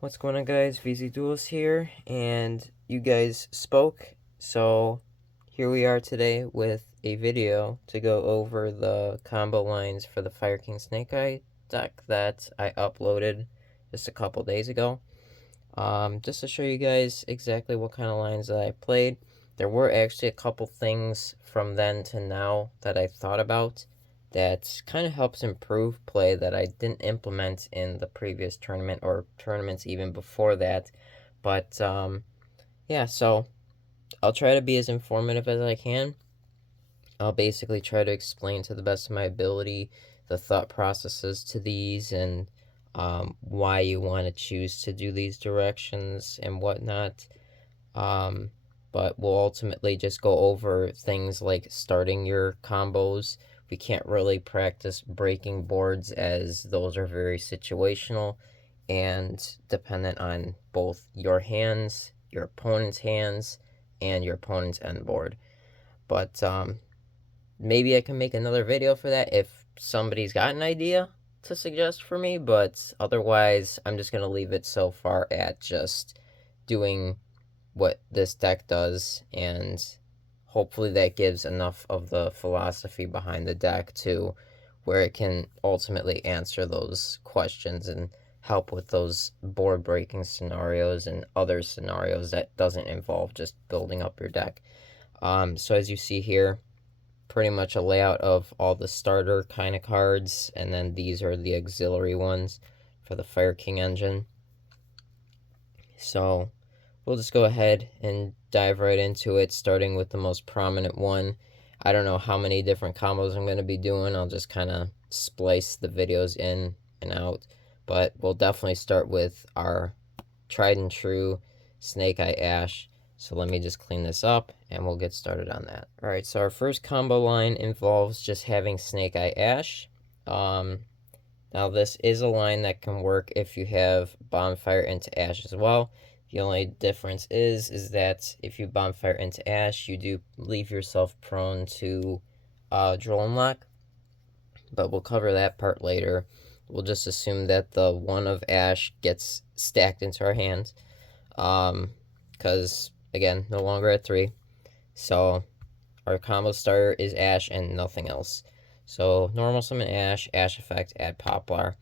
What's going on, guys? VZ Duels here, and you guys spoke, so here we are today with a video to go over the combo lines for the Fire King Snake Eye deck that I uploaded just a couple days ago. Just to show you guys exactly what kind of lines that I played. There were actually a couple things from then to now that I thought about that kind of helps improve play that I didn't implement in the previous tournament or tournaments even before that. But yeah, so I'll try to be as informative as I can. I'll basically try to explain to the best of my ability the thought processes to these and why you want to choose to do these directions and whatnot. Um, but we'll ultimately just go over things like starting your combos. We can't really practice breaking boards as those are very situational and dependent on both your hands, your opponent's hands, and your opponent's end board. But maybe I can make another video for that if somebody's got an idea to suggest for me, but otherwise I'm just going to leave it so far at just doing what this deck does, and hopefully that gives enough of the philosophy behind the deck to where it can ultimately answer those questions and help with those board breaking scenarios and other scenarios that doesn't involve just building up your deck. So as you see here, pretty much a layout of all the starter kind of cards, and then these are the auxiliary ones for the Fire King engine. So we'll just go ahead and dive right into it, starting with the most prominent one. I don't know how many different combos I'm going to be doing. I'll just kind of splice the videos in and out. But we'll definitely start with our tried and true Snake Eye Ash. So let me just clean this up and we'll get started on that. Alright, so our first combo line involves just having Snake Eye Ash. Now this is a line that can work if you have Bonfire into Ash as well. The only difference is that if you Bonfire into Ash, you do leave yourself prone to Drone Lock, but we'll cover that part later. We'll just assume that the one of Ash gets stacked into our hands, because, again, no longer at 3. So our combo starter is Ash and nothing else. So normal summon Ash, Ash effect, add Poplar.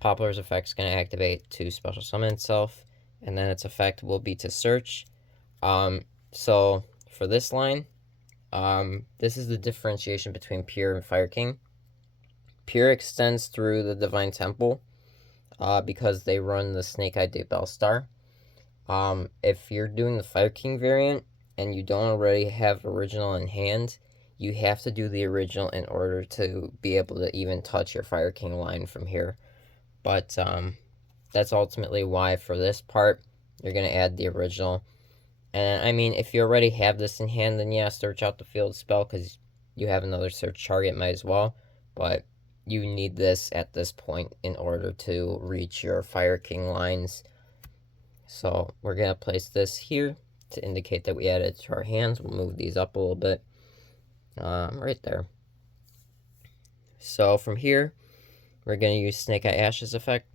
Poplar's effect is going to activate to special summon itself, and then its effect will be to search. So for this line, this is the differentiation between Pure and Fire King. Pure extends through the Divine Temple because they run the Snake Eye Bell Star. If you're doing the Fire King variant and you don't already have original in hand, you have to do the original in order to be able to even touch your Fire King line from here. But that's ultimately why for this part, you're going to add the original. And I mean, if you already have this in hand, then yeah, search out the field spell because you have another search target, might as well. But you need this at this point in order to reach your Fire King lines. So we're going to place this here to indicate that we added it to our hands. We'll move these up a little bit. Right there. So from here, we're going to use Snake Eye Ash's effect,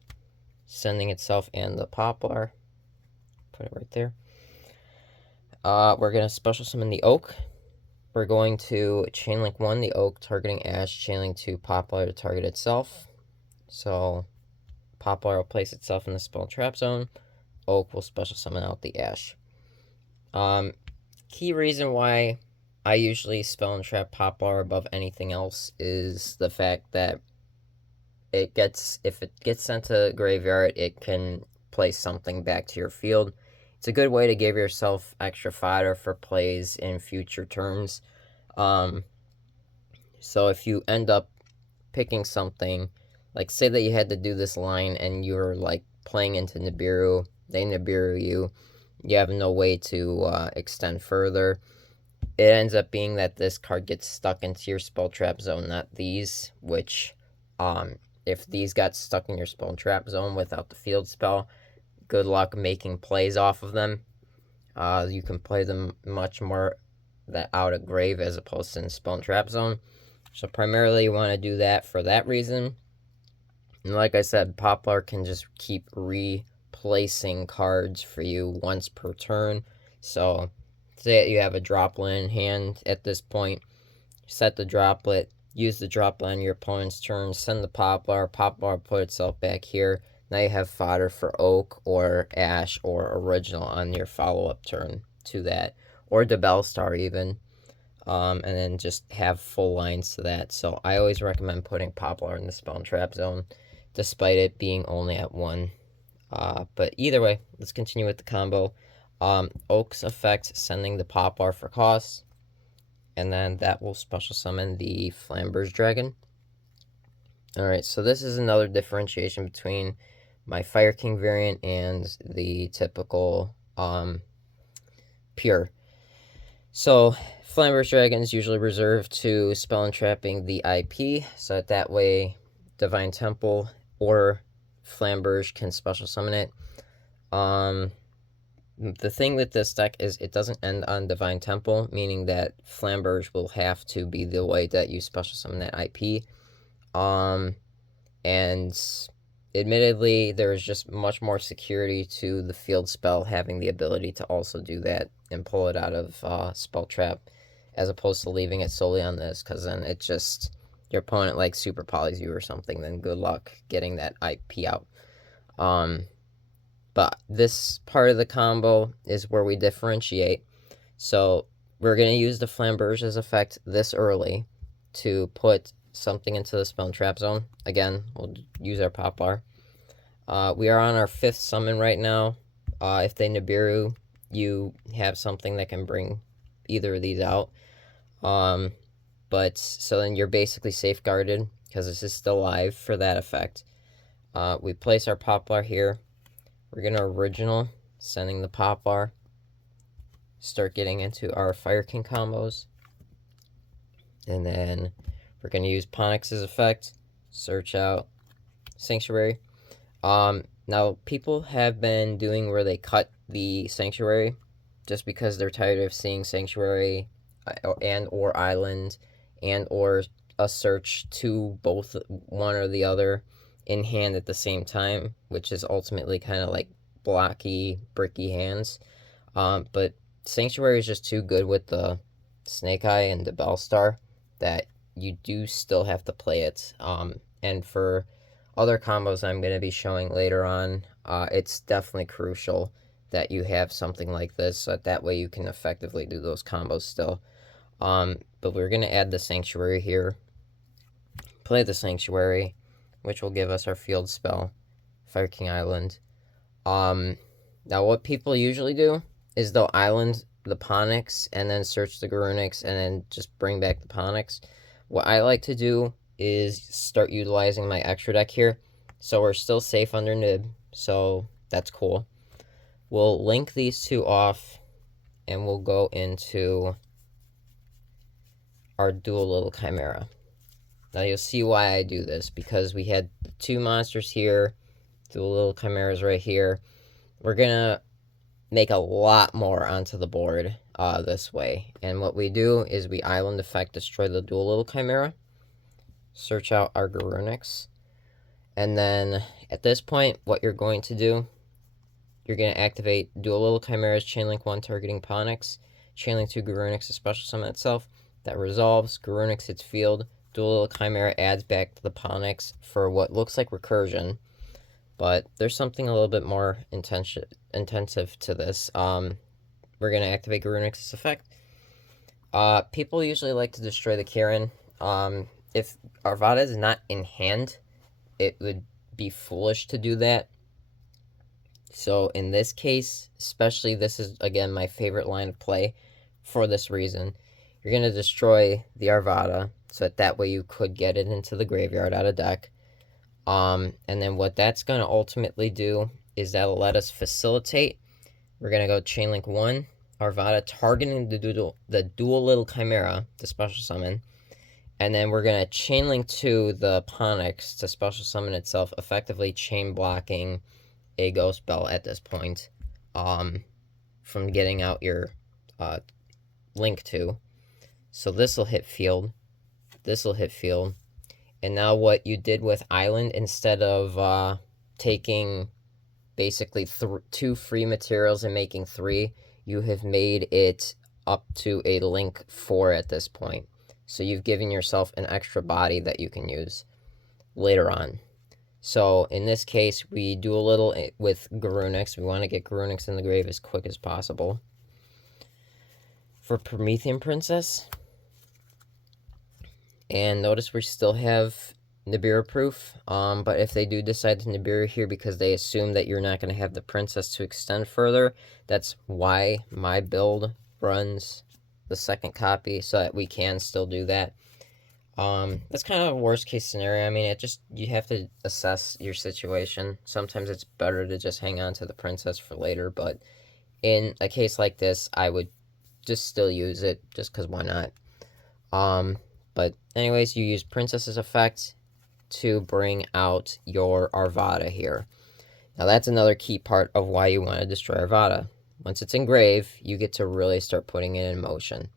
sending itself and the Poplar. Put it right there. We're going to special summon the Oak. We're going to Chainlink 1, the Oak, targeting Ash, Chainlink 2, Poplar to target itself. So Poplar will place itself in the spell trap zone. Oak will special summon out the Ash. Key reason why I usually spell and trap Poplar above anything else is the fact that if it gets sent to graveyard, it can place something back to your field. It's a good way to give yourself extra fodder for plays in future turns. So if you end up picking something, like say that you had to do this line and you're like playing into Nibiru, they Nibiru you, you have no way to extend further. It ends up being that this card gets stuck into your spell trap zone, not these, which if these got stuck in your spell trap zone without the field spell, good luck making plays off of them. You can play them much more out of grave as opposed to in spell trap zone. So primarily you want to do that for that reason. And like I said, Poplar can just keep placing cards for you once per turn. So say you have a droplet in hand at this point, set the droplet, use the droplet on your opponent's turn, send the Poplar, Poplar put itself back here. Now you have fodder for Oak or Ash or Original on your follow-up turn to that, or the Bellstar even. And then just have full lines to that. So I always recommend putting Poplar in the spell and trap zone, despite it being only at 1. But either way, let's continue with the combo. Oak's effect, sending the Poplar for cost, and then that will special summon the Flamberge Dragon. Alright, so this is another differentiation between my Fire King variant and the typical pure. So Flamberge Dragon is usually reserved to spell and trapping the IP, so that way Divine Temple or Flamberge can special summon it. The thing with this deck is it doesn't end on Divine Temple, meaning that Flamberge will have to be the way that you special summon that IP. And admittedly, there is just much more security to the field spell having the ability to also do that and pull it out of spell trap, as opposed to leaving it solely on this, because then it just, your opponent like super polys you or something, then good luck getting that IP out. But this part of the combo is where we differentiate. So we're going to use the Flamberge's effect this early to put something into the spell and trap zone. Again, we'll use our Poplar. We are on our 5th summon right now. If they Nibiru, you have something that can bring either of these out. But so then you're basically safeguarded because this is still live for that effect. We place our Poplar here. We're going to original, sending the Poplar. Start getting into our Fire King combos. And then we're going to use Ponix's effect. Search out Sanctuary. Now, people have been doing where they cut the Sanctuary just because they're tired of seeing Sanctuary and or Island and or a search to both one or the other in hand at the same time, which is ultimately kind of like blocky, bricky hands. But Sanctuary is just too good with the Snake Eye and the Bellstar that you do still have to play it. And for other combos I'm going to be showing later on, it's definitely crucial that you have something like this, so that way you can effectively do those combos still. But we're going to add the Sanctuary here. Play the Sanctuary, which will give us our field spell, Fire King Island. Now what people usually do is they'll Island the Ponix and then search the Garunix and then just bring back the Ponix. What I like to do is start utilizing my extra deck here. So we're still safe under Nib, so that's cool. We'll link these two off and we'll go into our Dual Little Chimera. Now you'll see why I do this, because we had 2 monsters here, Dual Little Chimeras right here. We're gonna make a lot more onto the board this way. And what we do is we Island effect destroy the Dual Little Chimera, search out our Garunix, and then at this point what you're going to do, you're going to activate Dual Little Chimera's Chainlink 1 targeting Ponix, Chainlink 2 Garunix to special summon itself. That resolves, Garunix hits field, Dual Little Chimera adds back to the Ponix for what looks like recursion, but there's something a little bit more intensive to this. We're going to activate Garunix's effect. People usually like to destroy the Karen. If Arvada is not in hand, it would be foolish to do that. So in this case, especially, this is, again, my favorite line of play for this reason. You're going to destroy the Arvada, so that way you could get it into the graveyard out of deck. And then what that's going to ultimately do is that'll let us facilitate. We're going to go Chainlink 1, Arvada targeting the Dual Little Chimera to special summon. And then we're going to Chainlink 2 the Ponix to special summon itself, effectively chain blocking a Ghost Bell at this point from getting out your Link 2. So this will hit field. This will hit field. And now what you did with Island, instead of taking basically 2 free materials and making 3, you have made it up to a link 4 at this point. So you've given yourself an extra body that you can use later on. So in this case, we do a little with Garunix. We want to get Garunix in the grave as quick as possible. For Promethean Princess, and notice we still have Nibiru proof, but if they do decide to Nibiru here because they assume that you're not going to have the princess to extend further, that's why my build runs the second copy, so that we can still do that. That's kind of a worst case scenario. I mean, you have to assess your situation. Sometimes it's better to just hang on to the princess for later, but in a case like this, I would just still use it, just because why not? But anyways, you use Princess's effect to bring out your Arvada here. Now that's another key part of why you want to destroy Arvada. Once it's engraved, you get to really start putting it in motion.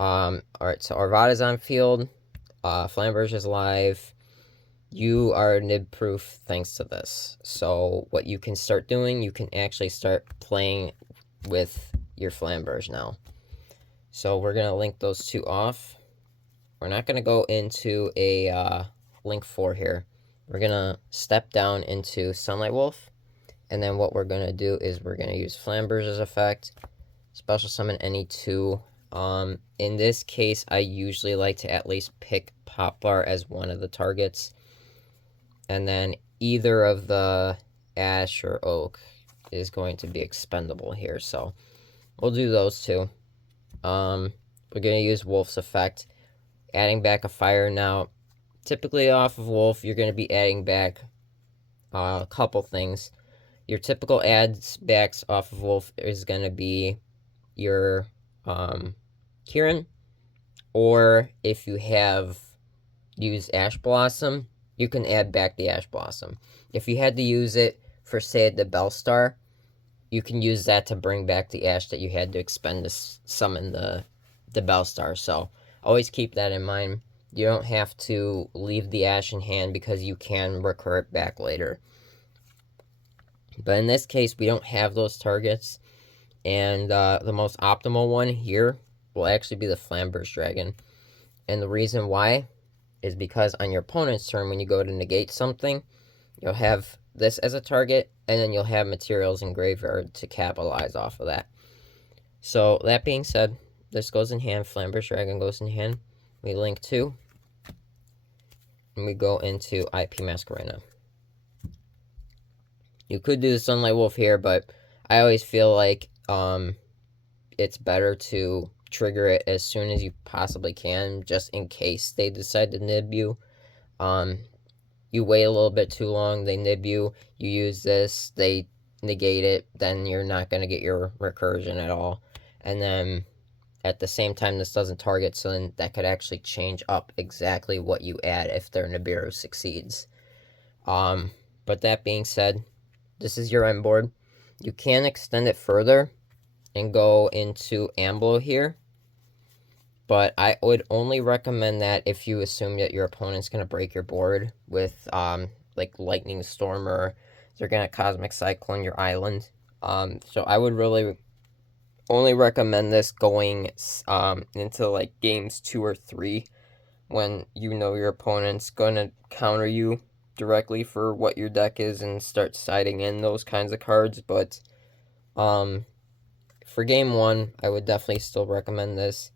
Alright, so Arvada's on field, Flamberge is live. You are nib proof thanks to this. So what you can start doing, you can actually start playing with your Flamberge now. So we're going to link those 2 off. We're not going to go into a link 4 here. We're going to step down into Sunlight Wolf. And then what we're going to do is we're going to use Flamberge's effect. Special summon any 2. In this case, I usually like to at least pick Poplar as one of the targets. And then either of the Ash or Oak is going to be expendable here. So we'll do those 2. We're going to use Wolf's effect. Adding back a fire. Now, typically off of Wolf, you're going to be adding back a couple things. Your typical adds backs off of Wolf is going to be your Kieran, or if you have used Ash Blossom, you can add back the Ash Blossom. If you had to use it for, say, the Bellstar, you can use that to bring back the Ash that you had to expend to summon the Bellstar. So always keep that in mind. You don't have to leave the Ash in hand because you can recur it back later. But in this case, we don't have those targets. And the most optimal one here will actually be the Flamberge Dragon. And the reason why is because on your opponent's turn, when you go to negate something, you'll have this as a target, and then you'll have materials in graveyard to capitalize off of that. So that being said, this goes in hand, Flamberge Dragon goes in hand. We link 2, and we go into IP Masquerena. You could do the Sunlight Wolf here, but I always feel like it's better to trigger it as soon as you possibly can, just in case they decide to nib you. You wait a little bit too long, they nib you, you use this, they negate it, then you're not going to get your recursion at all. And then at the same time, this doesn't target, so then that could actually change up exactly what you add if their Nibiru succeeds. But that being said, this is your end board. You can extend it further and go into Amblo here, but I would only recommend that if you assume that your opponent's going to break your board with like Lightning Storm, or they're going to Cosmic Cyclone your island. So I would really only recommend this going into like games 2 or 3, when you know your opponent's going to counter you directly for what your deck is and start siding in those kinds of cards. But for game 1, I would definitely still recommend this.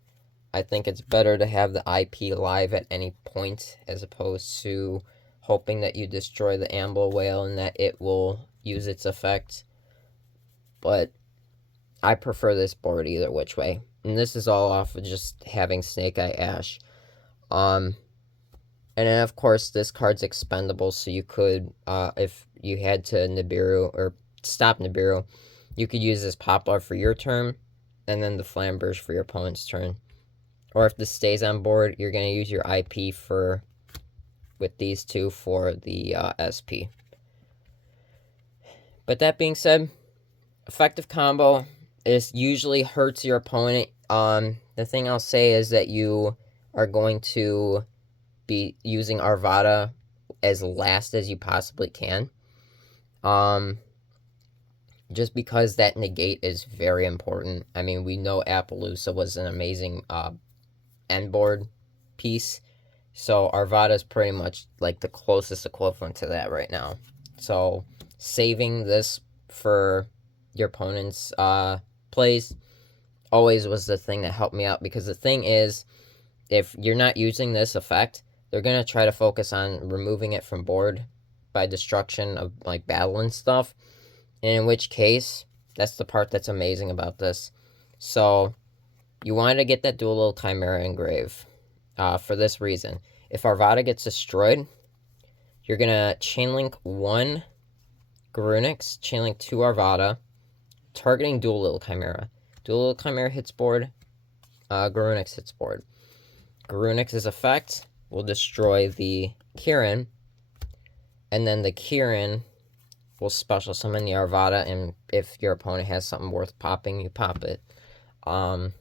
I think it's better to have the IP live at any point, as opposed to hoping that you destroy the Amble Whale and that it will use its effect. But I prefer this board either which way. And this is all off of just having Snake Eye Ash. And then, of course, this card's expendable, so you could, if you had to Nibiru, or stop Nibiru, you could use this Poplar for your turn, and then the Flamberge for your opponent's turn. Or if this stays on board, you're going to use your IP with these 2 for the SP. But that being said, effective combo, it usually hurts your opponent. The thing I'll say is that you are going to be using Arvada as last as you possibly can. just because that negate is very important. I mean, we know Appaloosa was an amazing end board piece, so Arvada is pretty much like the closest equivalent to that right now. So saving this for your opponent's plays always was the thing that helped me out, because the thing is, if you're not using this effect, they're going to try to focus on removing it from board by destruction of like battle and stuff, and in which case, that's the part that's amazing about this. So you wanted to get that dual little Chimera engrave for this reason. If Arvada gets destroyed, you're going to chainlink 1 Garunix, chainlink 2 Arvada, targeting dual little Chimera. Dual little Chimera hits board, Garunix hits board. Garunix's effect will destroy the Kirin, and then the Kirin will special summon the Arvada, and if your opponent has something worth popping, you pop it. And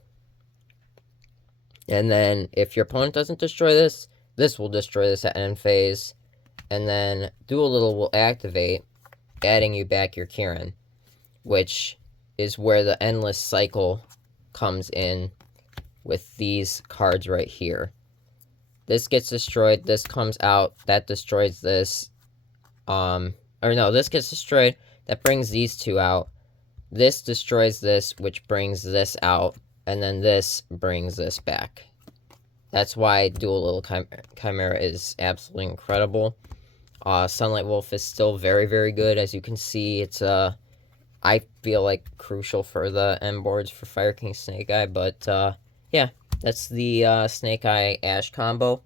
then if your opponent doesn't destroy this, this will destroy this at end phase, and then Dual Little will activate, adding you back your Kirin, which is where the endless cycle comes in with these cards right here. This gets destroyed, this comes out, that destroys this, this gets destroyed, that brings these two out, this destroys this, which brings this out, and then this brings this back. That's why Dual Little Chimera is absolutely incredible. Sunlight Wolf is still very, very good. As you can see, it's, I feel like, crucial for the end boards for Fire King Snake Eye, but, yeah, that's the, Snake Eye Ash combo.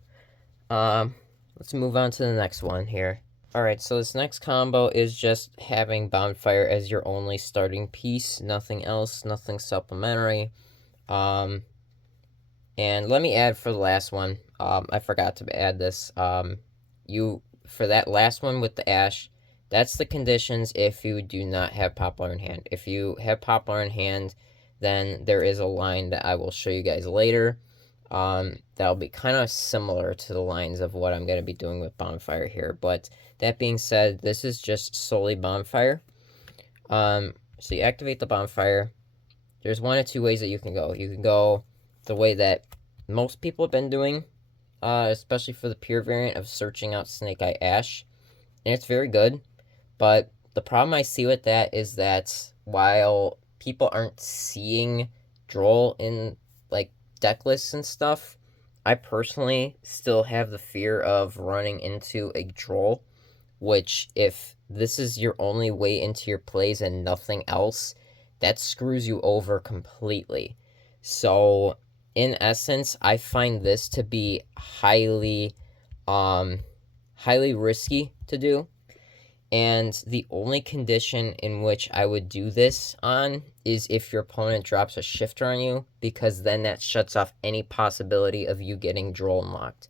Let's move on to the next one here. Alright, so this next combo is just having Bonfire as your only starting piece, nothing else, nothing supplementary. And let me add for the last one, I forgot to add this, for that last one with the Ash, that's the conditions if you do not have Poplar in hand. If you have Poplar in hand, then there is a line that I will show you guys later. That'll be kind of similar to the lines of what I'm going to be doing with Bonfire here. But that being said, this is just solely Bonfire. So you activate the Bonfire. There's one of two ways that you can go. You can go the way that most people have been doing, especially for the pure variant of searching out Snake Eye Ash. And it's very good. But the problem I see with that is that while people aren't seeing Droll in, like, deck lists and stuff, I personally still have the fear of running into a Droll, which, if this is your only way into your plays and nothing else, that screws you over completely. So, in essence, I find this to be highly risky to do. And the only condition in which I would do this on is if your opponent drops a shifter on you, because then that shuts off any possibility of you getting Droll unlocked.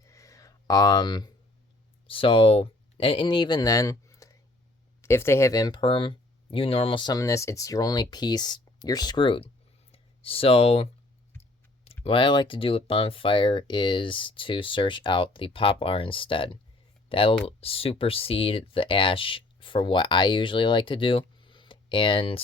So, and even then, if they have Imperm, you normal summon this, it's your only piece, you're screwed. So, what I like to do with Bonfire is to search out the Poplar instead. That'll supersede the Ash for what I usually like to do. And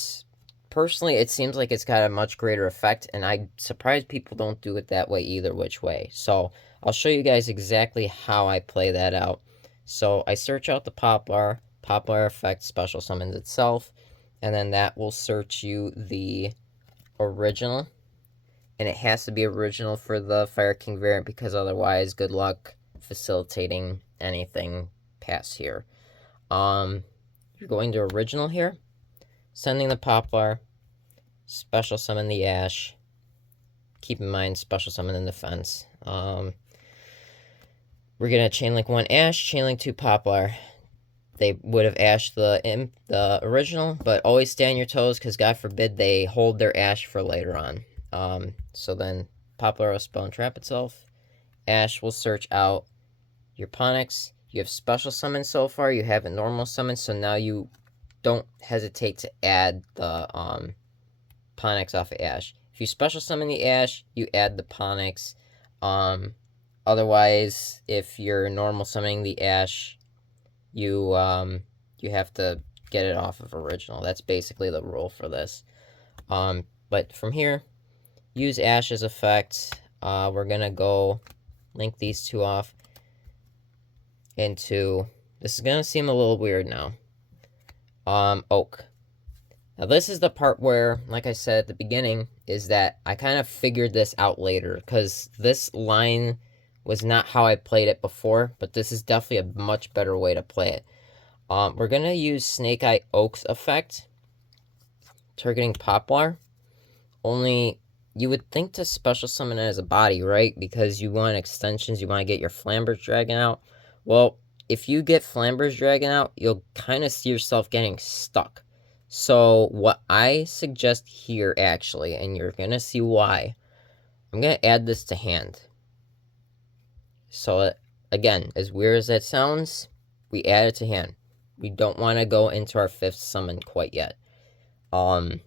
personally, it seems like it's got a much greater effect, and I'm surprised people don't do it that way either which way. So I'll show you guys exactly how I play that out. So I search out the Poplar. Poplar effect special summons itself, and then that will search you the original. And it has to be original for the Fire King variant, because otherwise, good luck facilitating anything past here. You're going to original here, sending the Poplar, special summon the Ash. Keep in mind, special summon in defense. We're gonna chainlink 1 Ash, chainlink 2 Poplar. They would have ashed the original, but always stay on your toes, because God forbid they hold their Ash for later on. So then Poplar will spell and trap itself. Ash will search out your Ponix. You have special summon so far, you haven't normal summon, so now you don't hesitate to add the Ponix off of Ash. If you special summon the Ash, you add the Ponix. Otherwise, if you're normal summoning the Ash, you have to get it off of original. That's basically the rule for this. But from here, use Ash's effect. We're going to go link these two off into, this is going to seem a little weird now, oak. Now this is the part where, like I said at the beginning, is that I kind of figured this out later, because this line was not how I played it before, but this is definitely a much better way to play it. We're going to use Snake Eye Oak's effect, targeting Poplar. Only, you would think to special summon it as a body, right? Because you want extensions, you want to get your Flamber's Dragon out. Well, if you get Flamber's Dragon out, you'll kind of see yourself getting stuck. So what I suggest here, actually, and you're going to see why, I'm going to add this to hand. So, again, as weird as that sounds, we add it to hand. We don't want to go into our 5th summon quite yet. And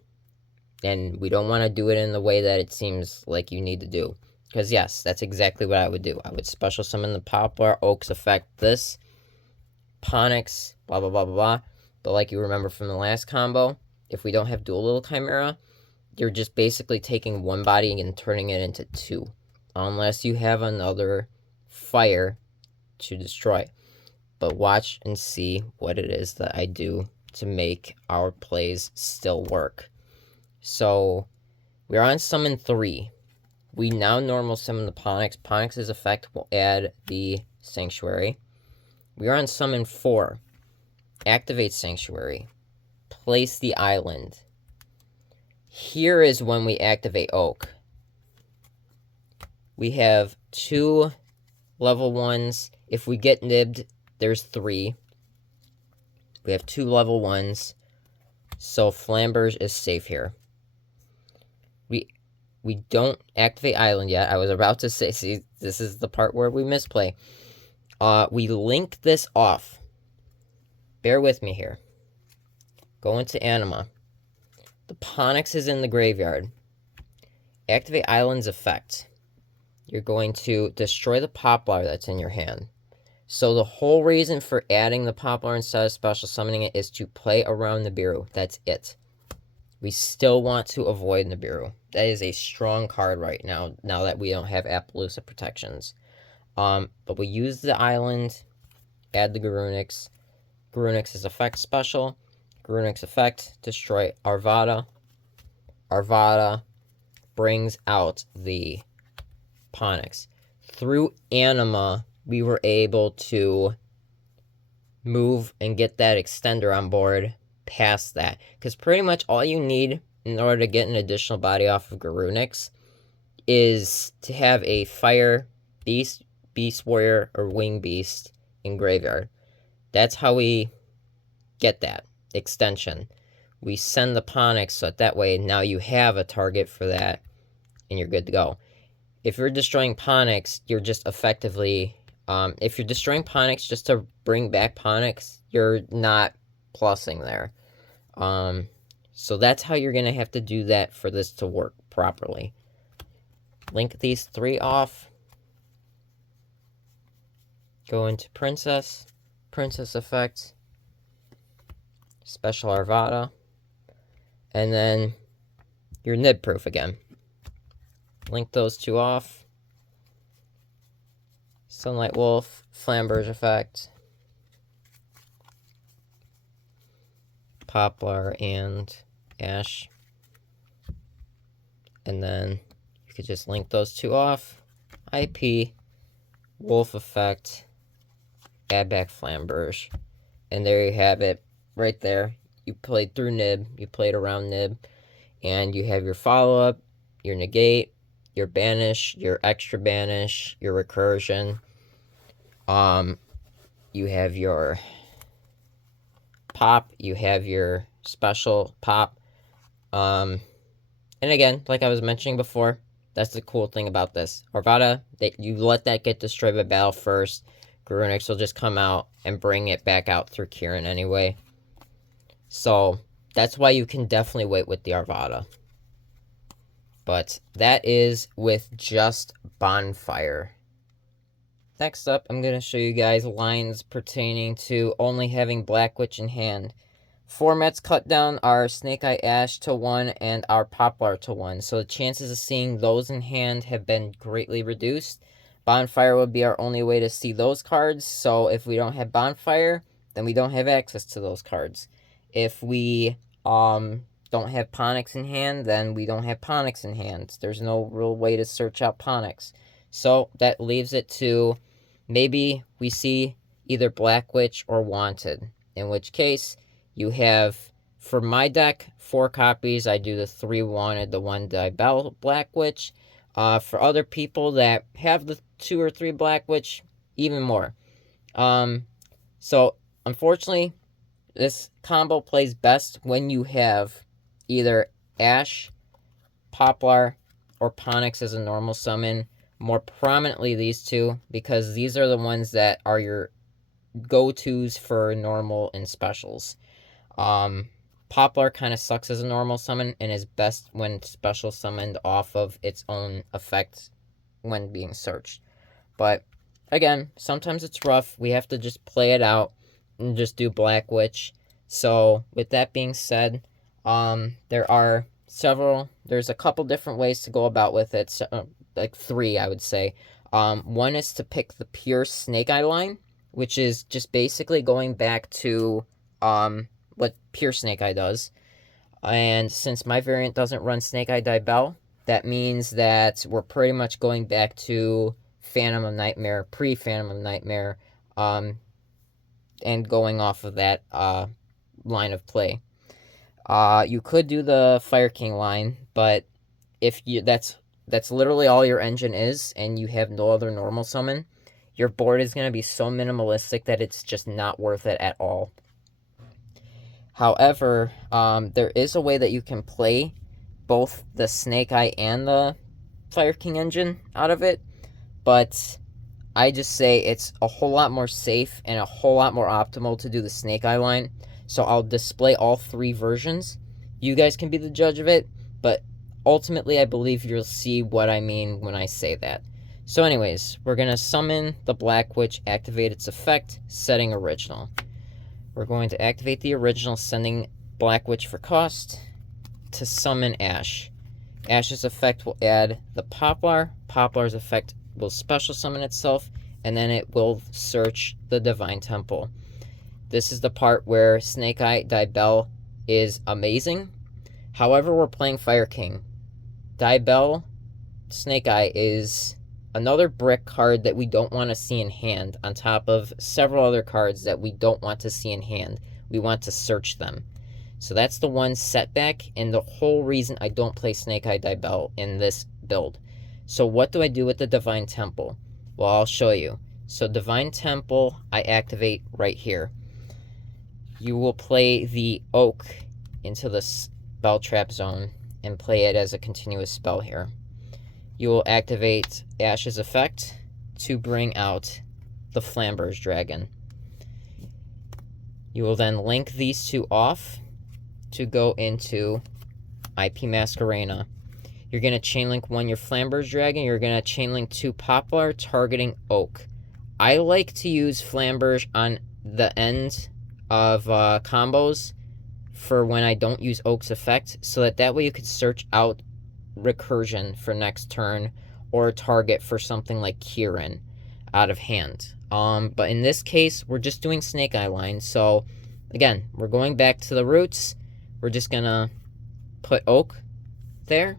we don't want to do it in the way that it seems like you need to do. Because, yes, that's exactly what I would do. I would special summon the Poplar, Oak's effect, this, Ponix, blah, blah, blah, blah, blah. But like you remember from the last combo, if we don't have dual little Chimera, you're just basically taking one body and turning it into 2. Unless you have another fire to destroy. But watch and see what it is that I do to make our plays still work. So, we're on summon 3. We now normal summon the Ponix. Ponix's effect will add the Sanctuary. We are on summon 4. Activate Sanctuary. Place the island. Here is when we activate Oak. We have 2 level 1s. If we get nibbed, there's 3. We have 2 level 1s. So Flamber's is safe here. We don't activate Island yet. I was about to say, see, this is the part where we misplay. We link this off. Bear with me here. Go into Anima. The Ponix is in the graveyard. Activate Island's effect. You're going to destroy the Poplar that's in your hand. So the whole reason for adding the Poplar instead of special summoning it is to play around Nibiru. That's it. We still want to avoid Nibiru. That is a strong card right now, now that we don't have Appaloosa protections. But we use the island, add the Garunix. Garunix's effect special. Garunix effect, destroy Arvada. Arvada brings out the Ponix. Through Anima, we were able to move and get that extender on board past that. Because pretty much all you need in order to get an additional body off of Garunix is to have a Fire Beast, Beast Warrior, or Wing Beast in graveyard. That's how we get that extension. We send the Ponix so that way now you have a target for that and you're good to go. If you're destroying Ponix, you're just effectively... if you're destroying Ponix just to bring back Ponix, you're not plussing there. So that's how you're going to have to do that for this to work properly. Link these 3 off. Go into Princess. Princess effect. Special Arvada. And then you're nib proof again. Link those 2 off. Sunlight Wolf, Flamber's effect, Poplar, and Ash. And then you could just link those 2 off. IP, Wolf effect, add back Flamber's. And there you have it, right there. You played through Nib, you played around Nib, and you have your follow-up, your negate, your banish, your extra banish, your recursion. You have your pop, you have your special pop. And again, like I was mentioning before, that's the cool thing about this. Arvada, that you let that get destroyed by battle first. Garunix will just come out and bring it back out through Kieran anyway. So, that's why you can definitely wait with the Arvada. But that is with just Bonfire. Next up, I'm going to show you guys lines pertaining to only having Black Witch in hand. Formats cut down our Snake Eye Ash to 1 and our Poplar to 1, so the chances of seeing those in hand have been greatly reduced. Bonfire would be our only way to see those cards, so if we don't have Bonfire, then we don't have access to those cards. If we don't have Ponix in hand, then we don't have Ponix in hand. There's no real way to search out Ponix. So that leaves it to maybe we see either Black Witch or Wanted, in which case you have, for my deck, 4 copies. I do the 3 Wanted, the 1 Diabell Black Witch. For other people that have the 2 or 3 Black Witch, even more. So, unfortunately, this combo plays best when you have either Ash, Poplar, or Ponix as a normal summon. More prominently these two, because these are the ones that are your go-tos for normal and specials. Poplar kind of sucks as a normal summon and is best when special summoned off of its own effect when being searched. But again, sometimes it's rough. We have to just play it out and just do Black Witch. So with that being said, there's a couple different ways to go about with it. So, like 3, I would say. One is to pick the pure Snake Eye line, which is just basically going back to what pure Snake Eye does. And since my variant doesn't run Snake Eye Diabell, that means that we're pretty much going back to Phantom of Nightmare, pre-Phantom of Nightmare, and going off of that line of play. You could do the Fire King line, but if you that's literally all your engine is, and you have no other normal summon, your board is going to be so minimalistic that it's just not worth it at all. However, there is a way that you can play both the Snake Eye and the Fire King engine out of it, but I just say it's a whole lot more safe and a whole lot more optimal to do the Snake Eye line. So I'll display all 3 versions. You guys can be the judge of it, but ultimately I believe you'll see what I mean when I say that. So anyways, we're going to summon the Black Witch, activate its effect, setting original. We're going to activate the original, sending Black Witch for cost to summon Ash. Ash's effect will add the Poplar. Poplar's effect will special summon itself, and then it will search the Divine Temple. This is the part where Snake Eye Diabell is amazing. However, we're playing Fire King. Diabell Snake Eye is another brick card that we don't want to see in hand, on top of several other cards that we don't want to see in hand. We want to search them. So that's the one setback, and the whole reason I don't play Snake Eye Diabell in this build. So what do I do with the Divine Temple? Well, I'll show you. So Divine Temple, I activate right here. You will play the Oak into the spell trap zone and play it as a continuous spell here. You will activate Ash's effect to bring out the Flamberge Dragon. You will then link these 2 off to go into IP Masquerena. You're going to chain link 1 your Flamberge Dragon. You're going to chain link 2 Poplar targeting Oak. I like to use Flamberge on the end of combos for when I don't use Oak's effect, so that way you could search out recursion for next turn, or target for something like Kieran out of hand. But in this case, we're just doing Snake Eye line, so again, we're going back to the roots. We're just gonna put Oak there,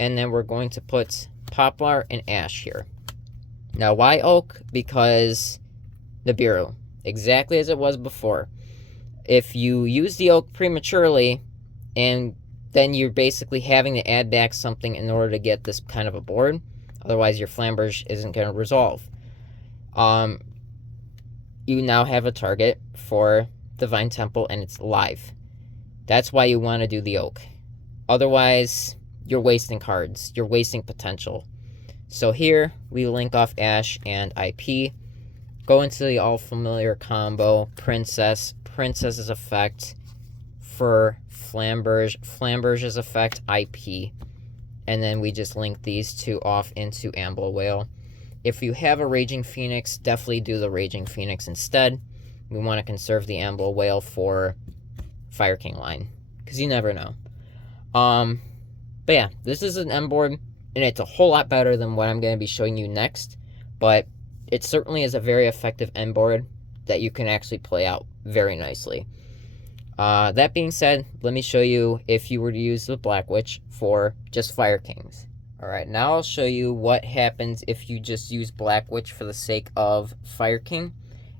and then we're going to put Poplar and Ash here. Now, why Oak? Because Nibiru, exactly as it was before. If you use the Oak prematurely, and then you're basically having to add back something in order to get this kind of a board. Otherwise, your Flamberge isn't going to resolve. You now have a target for Divine Temple, and it's live. That's why you want to do the Oak. Otherwise, you're wasting cards. You're wasting potential. So here, we link off Ash and IP. Go into the all-familiar combo, Princess. Princess's effect for Flamberge. Flamberge's effect, IP. And then we just link these 2 off into Amble Whale. If you have a Raging Phoenix, definitely do the Raging Phoenix instead. We want to conserve the Amble Whale for Fire King line, because you never know. But yeah, this is an end board, and it's a whole lot better than what I'm going to be showing you next, but it certainly is a very effective end board that you can actually play out very nicely. That being said, let me show you if you were to use the Black Witch for just Fire Kings. Alright, now I'll show you what happens if you just use Black Witch for the sake of Fire King.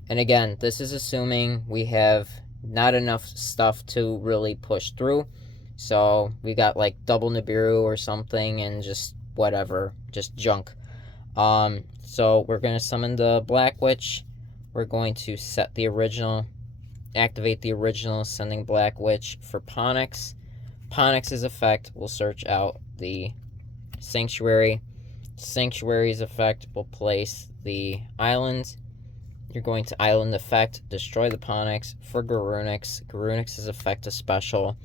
And again, this is assuming we have not enough stuff to really push through. So we got like double Nibiru or something and just whatever, just junk. So we're going to summon the Black Witch. We're going to set the original, activate the original sending Black Witch for Ponix. Ponix's effect will search out the Sanctuary. Sanctuary's effect will place the island. You're going to island effect, destroy the Ponix for Garunix. Garunix's effect is special.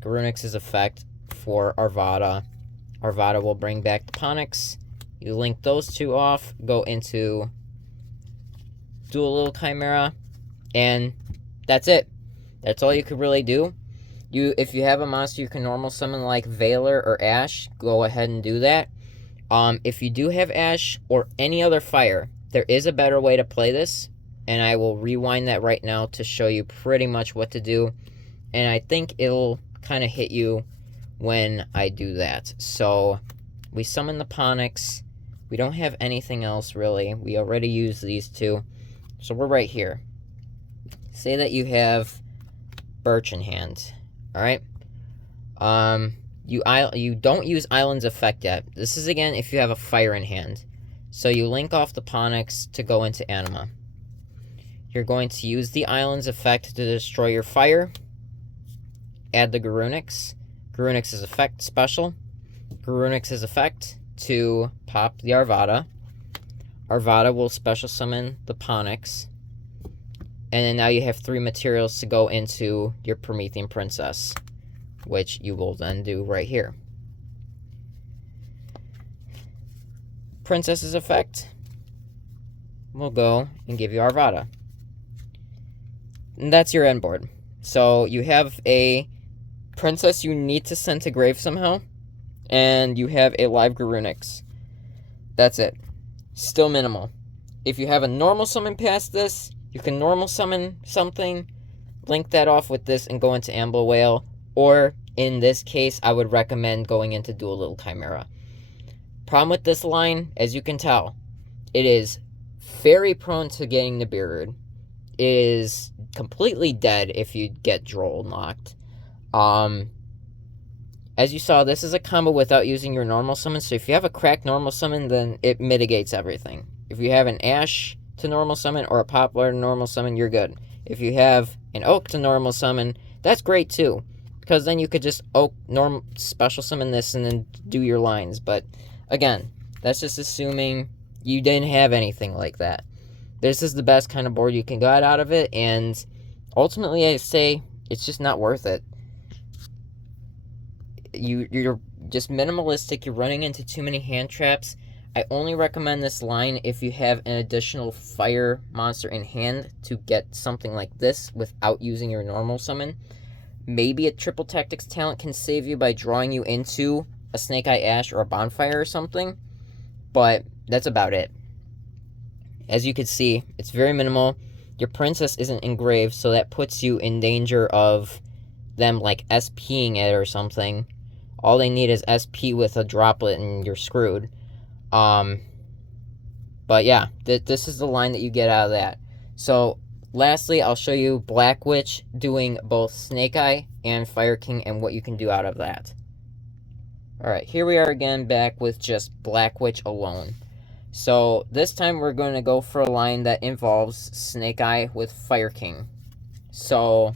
Garunix's effect for Arvada. Arvada will bring back the Ponix. You link those two off, go into do a little Chimera, and that's it. That's all you could really do. If you have a monster you can normal summon like Veiler or Ash, go ahead and do that. If you do have Ash or any other fire, there is a better way to play this, and I will rewind that right now to show you pretty much what to do, and I think it'll kind of hit you when I do that. So we summon the Ponix. We don't have anything else really. We already used these two, so we're right here. Say that you have Birch in hand. Alright? You don't use Island's effect yet. This is again if you have a fire in hand. So you link off the Ponix to go into Anima. You're going to use the Island's effect to destroy your fire. Add the Garunix. Garunix's effect special. Garunix's effect to pop the Arvada. Arvada will special summon the Ponix. And then now you have 3 materials to go into your Promethean Princess, which you will then do right here. Princess's effect will go and give you Arvada. And that's your end board. So you have a princess you need to send to grave somehow, and you have a live Garunix. That's it. Still minimal. If you have a normal summon past this, you can normal summon something, link that off with this, and go into Amble Whale. Or, in this case, I would recommend going into Do a Little Chimera. Problem with this line, as you can tell, it is very prone to getting Nibiru'd. It is completely dead if you get Droll knocked. As you saw, this is a combo without using your normal summon, so if you have a cracked normal summon, then it mitigates everything. If you have an Ash to normal summon or a Poplar to normal summon, you're good. If you have an Oak to normal summon, that's great too, because then you could just Oak special summon this and then do your lines. But again, that's just assuming you didn't have anything like that. This is the best kind of board you can get out of it, and ultimately I say it's just not worth it. You're just minimalistic, you're running into too many hand traps. I only recommend this line if you have an additional fire monster in hand to get something like this without using your normal summon. Maybe a Triple Tactics talent can save you by drawing you into a Snake Eye Ash or a Bonfire or something, but that's about it. As you can see, it's very minimal. Your princess isn't engraved, so that puts you in danger of them like SPing it or something. All they need is SP with a droplet and you're screwed. But yeah, this is the line that you get out of that. So, lastly, I'll show you Black Witch doing both Snake Eye and Fire King and what you can do out of that. Alright, here we are again back with just Black Witch alone. So, this time we're going to go for a line that involves Snake Eye with Fire King. So,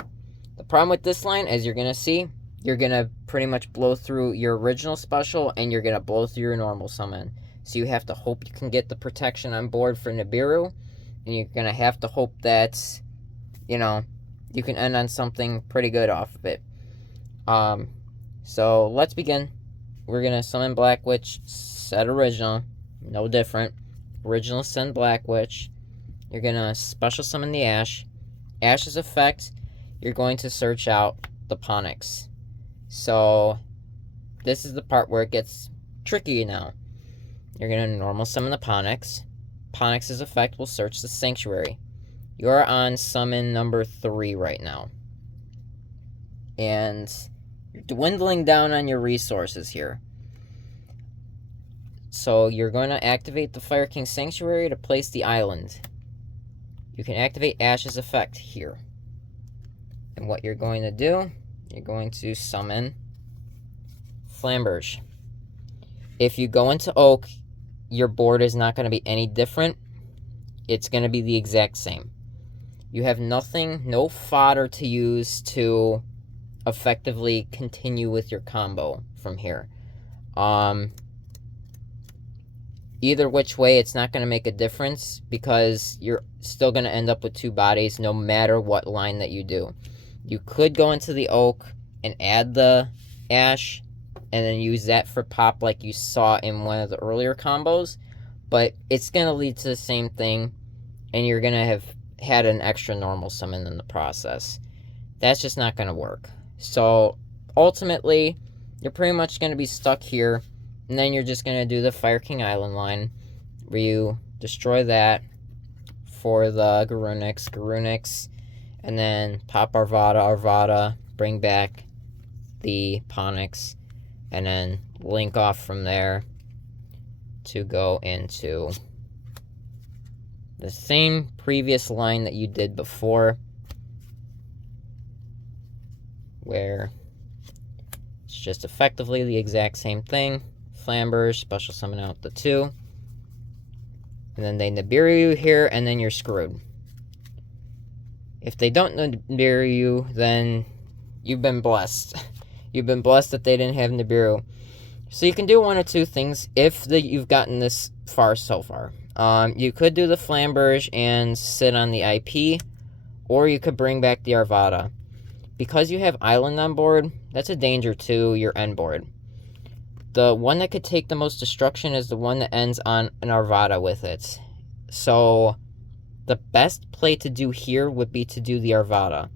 the problem with this line, as you're going to see, you're going to pretty much blow through your original special and you're going to blow through your normal summon. So you have to hope you can get the protection on board for Nibiru, and you're going to have to hope that, you know, you can end on something pretty good off of it. So let's begin. We're going to summon Black Witch, set original, no different. Original send Black Witch. You're going to special summon the Ash. Ash's effect, you're going to search out the Ponix. So this is the part where it gets tricky now. You're going to normal summon the Ponix. Ponix's effect will search the sanctuary. You're on summon number 3 right now. And you're dwindling down on your resources here. So you're going to activate the Fire King Sanctuary to place the island. You can activate Ash's effect here. And what you're going to do, you're going to summon Flamberge. If you go into Oak, your board is not going to be any different. It's going to be the exact same. You have nothing, no fodder to use to effectively continue with your combo from here. Either which way, it's not going to make a difference because you're still going to end up with 2 bodies no matter what line that you do. You could go into the Oak and add the Ash and then use that for pop like you saw in one of the earlier combos, but it's going to lead to the same thing, and you're going to have had an extra normal summon in the process. That's just not going to work. So ultimately, you're pretty much going to be stuck here, and then you're just going to do the Fire King Island line, where you destroy that for the Garunix, and then pop Arvada, bring back the Ponix, and then link off from there to go into the same previous line that you did before, where it's just effectively the exact same thing. Flamberge, special summon out the 2, and then they Nibiru you here, and then you're screwed. If they don't Nibiru you, then you've been blessed. You've been blessed that they didn't have Nibiru. So you can do one or two things if you've gotten this far so far. You could do the Flamberge and sit on the IP, or you could bring back the Arvada. Because you have Island on board, that's a danger to your end board. The one that could take the most destruction is the one that ends on an Arvada with it. So the best play to do here would be to do the Arvada.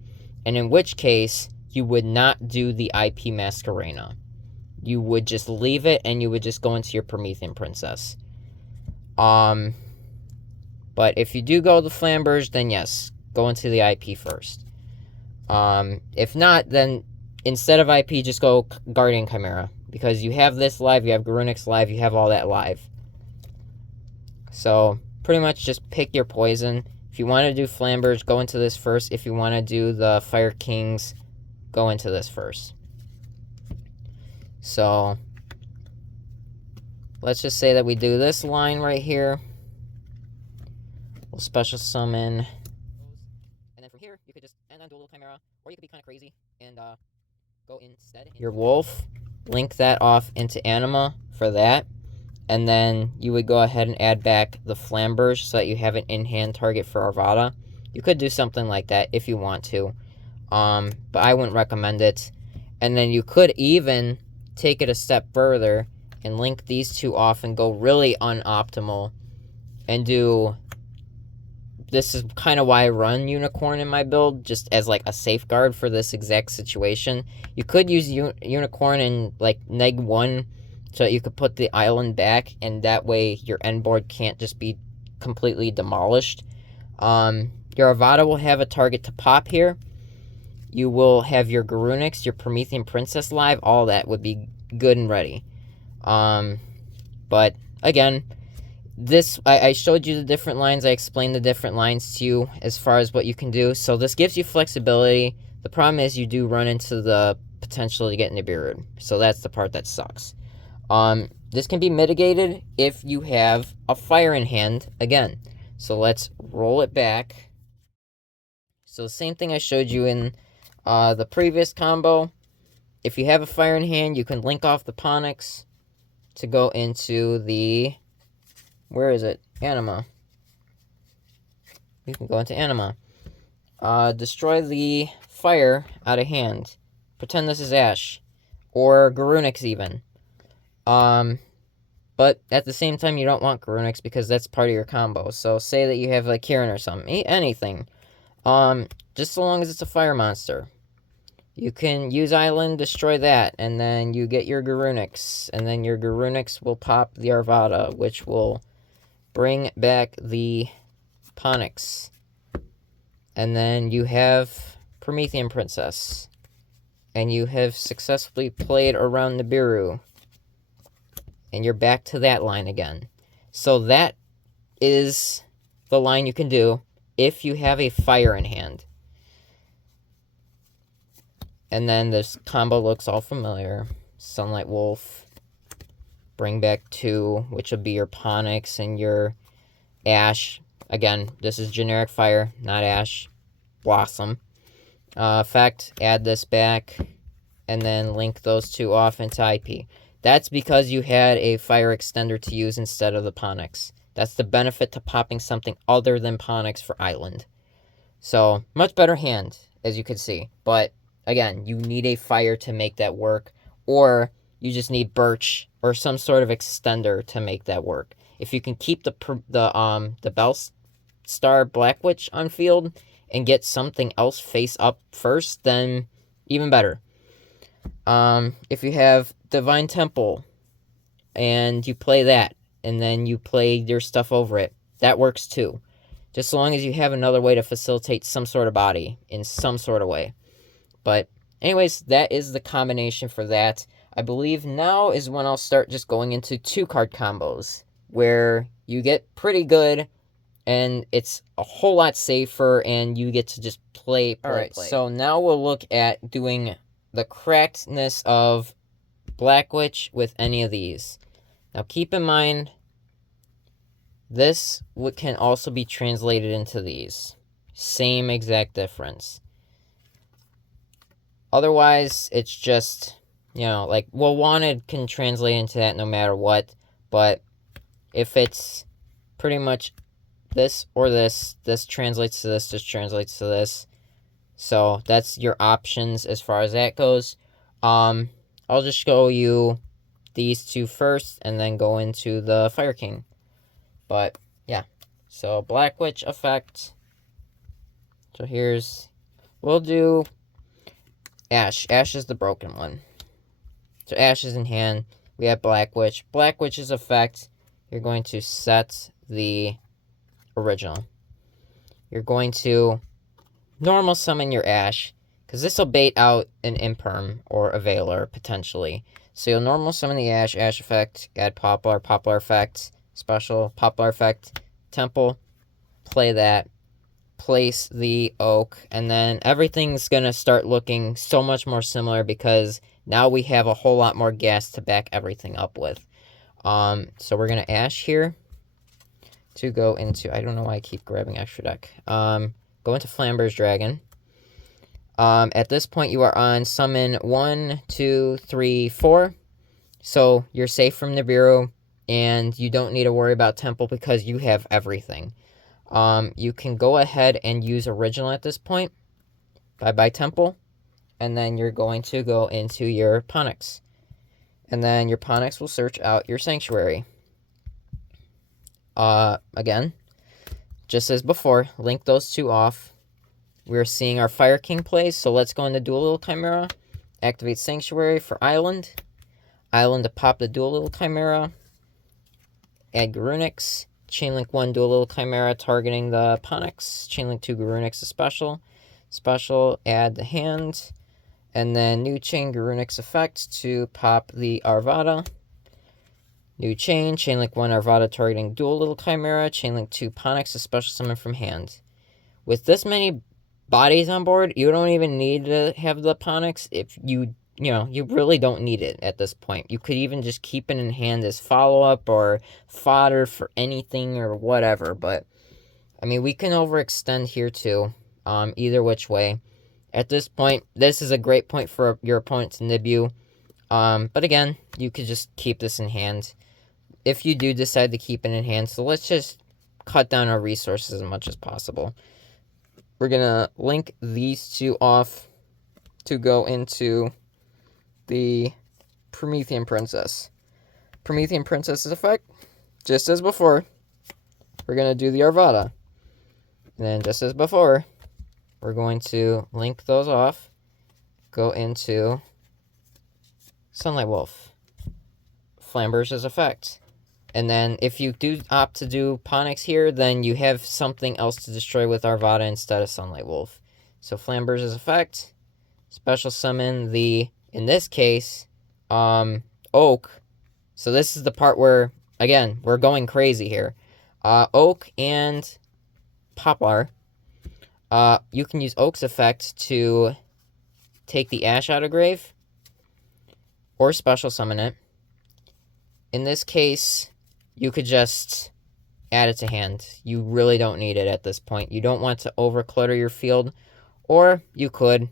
And in which case, you would not do the IP Masquerena. You would just leave it, and you would just go into your Promethean Princess. But if you do go the Flamberge, then yes, go into the IP first. If not, then instead of IP, just go Guardian Chimera. Because you have this live, you have Garunix live, you have all that live. So, pretty much just pick your poison. If you want to do Flamberge, go into this first. If you want to do the Fire Kings, go into this first. So, let's just say that we do this line right here. We'll special summon. And then from here, you could just end on Dual Chimera, or you could be kind of crazy and go instead. Your Wolf, link that off into Anima for that. And then you would go ahead and add back the Flamberge so that you have an in-hand target for Arvada. You could do something like that if you want to. But I wouldn't recommend it. And then you could even take it a step further and link these two off and go really unoptimal and do... This is kind of why I run Unicorn in my build, just as like a safeguard for this exact situation. You could use Unicorn in like neg 1 so that you could put the island back, and that way your end board can't just be completely demolished. Your Arvada will have a target to pop here. You will have your Garunix, your Promethean Princess live, all that would be good and ready. But again, I showed you the different lines. I explained the different lines to you as far as what you can do. So this gives you flexibility. The problem is you do run into the potential to get Nibiru'd. So that's the part that sucks. This can be mitigated if you have a fire in hand again. So let's roll it back. So the same thing I showed you in the previous combo. If you have a fire in hand, you can link off the Ponix to go into the... Where is it? Anima. You can go into Anima. Destroy the fire out of hand. Pretend this is Ash. Or Garunix even. But at the same time, you don't want Garunix because that's part of your combo. So say that you have like Kieran or something. Anything. Just so long as it's a fire monster. You can use Island, destroy that, and then you get your Garunix, and then your Garunix will pop the Arvada, which will bring back the Ponix. And then you have Promethean Princess. And you have successfully played around Nibiru. And you're back to that line again. So that is the line you can do if you have a fire in hand. And then this combo looks all familiar. Sunlight Wolf. Bring back 2, which will be your Ponix and your Ash. Again, this is generic fire, not Ash. Blossom. Effect, add this back. And then link those 2 off into IP. That's because you had a fire extender to use instead of the Ponix. That's the benefit to popping something other than Ponix for Island. So, much better hand, as you can see. But again, you need a fire to make that work, or you just need birch or some sort of extender to make that work. If you can keep the Bellstar Black Witch on field and get something else face up first, then even better. If you have Divine Temple and you play that, and then you play your stuff over it, that works too. Just as long as you have another way to facilitate some sort of body in some sort of way. But anyways, that is the combination for that. I believe now is when I'll start just going into 2-card combos, where you get pretty good, and it's a whole lot safer, and you get to just play. Alright, so now we'll look at doing the crackedness of Black Witch with any of these. Now keep in mind, this can also be translated into these. Same exact difference. Otherwise, it's just, like, well, Wanted can translate into that no matter what, but if it's pretty much this or this translates to this translates to this. So that's your options as far as that goes. I'll just show you these 2 first, and then go into the Fire King. But, yeah. So, Black Witch effect. So we'll do Ash. Ash is the broken one. So Ash is in hand. We have Black Witch. Black Witch's effect, you're going to set the original. You're going to normal summon your Ash, because this will bait out an Imperm or a Veiler, potentially. So you'll normal summon the Ash, Ash effect, add Poplar, Poplar effect, special, Poplar effect, Temple, play that, place the Oak, and then everything's going to start looking so much more similar, because now we have a whole lot more gas to back everything up with. So we're going to Ash here to go into, I don't know why I keep grabbing extra deck. Go into Flamber's Dragon. At this point, you are on summon 1, 2, 3, 4. So you're safe from Nibiru, and you don't need to worry about Temple because you have everything. You can go ahead and use Original at this point. Bye-bye Temple. And then you're going to go into your Ponix. And then your Ponix will search out your Sanctuary. Again, just as before, link those 2 off. We're seeing our Fire King plays, so let's go into Dual Little Chimera. Activate Sanctuary for Island. Island to pop the Dual Little Chimera. Add Garunix. Chainlink 1 Dual Little Chimera targeting the Ponix. Chainlink 2 Garunix is special. Special, add the hand. And then new chain Garunix effect to pop the Arvada. New chain, Chainlink 1 Arvada targeting Dual Little Chimera. Chainlink 2 Ponix, a special summon from hand. With this many bodies on board, you don't even need to have the Ponix. If you really don't need it at this point. You could even just keep it in hand as follow-up or fodder for anything or whatever. But, I mean, we can overextend here too, either which way. At this point, this is a great point for your opponent to nib you. But again, you could just keep this in hand if you do decide to keep it in hand. So let's just cut down our resources as much as possible. We're going to link these 2 off to go into the Promethean Princess. Promethean Princess's effect, just as before, we're going to do the Arvada. And then just as before, we're going to link those off go into Sunlight Wolf. Flamberge's effect. And then if you do opt to do Ponix here, then you have something else to destroy with Arvada instead of Sunlight Wolf. So Flamberge's effect, special summon the, in this case, Oak. So this is the part where, again, we're going crazy here. Oak and Poplar. You can use Oak's effect to take the Ash out of grave, or special summon it. In this case, you could just add it to hand. You really don't need it at this point. You don't want to overclutter your field, or you could.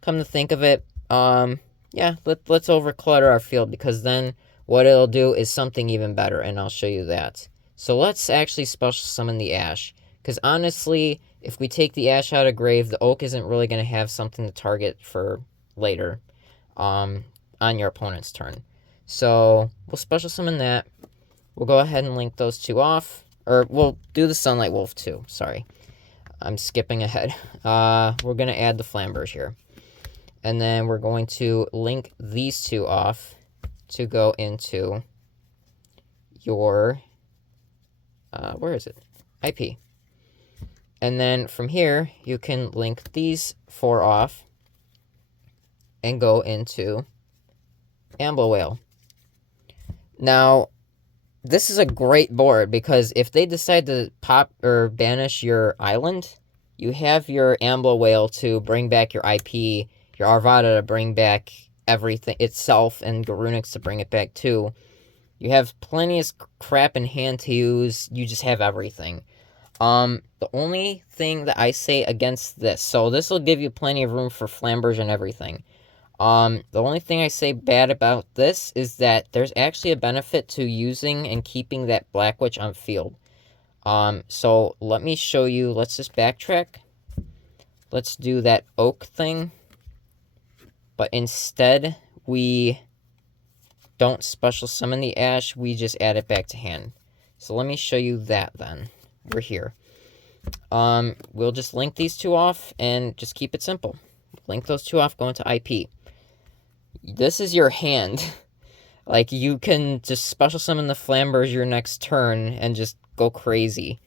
Come to think of it, yeah, let's overclutter our field, because then what it'll do is something even better, and I'll show you that. So let's actually special summon the Ash, because honestly, if we take the Ash out of grave, the Oak isn't really going to have something to target for later, on your opponent's turn. So we'll special summon that. We'll go ahead and link those two off. Or we'll do the Sunlight Wolf too. Sorry. I'm skipping ahead. We're going to add the Flamberge here. And then we're going to link these two off to go into your, where is it? IP. And then from here, you can link these four off and go into Amble Whale. Now, this is a great board, because if they decide to pop or banish your island, you have your Amble Whale to bring back your IP, your Arvada to bring back everything itself, and Garunix to bring it back too. You have plenty of crap in hand to use. You just have everything. The only thing that I say against this, so this will give you plenty of room for Flamberge and everything. The only thing I say bad about this is that there's actually a benefit to using and keeping that Black Witch on field. So let me show you. Let's just backtrack. Let's do that Oak thing. But instead, we don't special summon the Ash. We just add it back to hand. So let me show you that then. We're here. We'll just link these two off and just keep it simple. Link those two off, go into IP. This is your hand. Like, you can just special summon the Flamberge your next turn and just go crazy.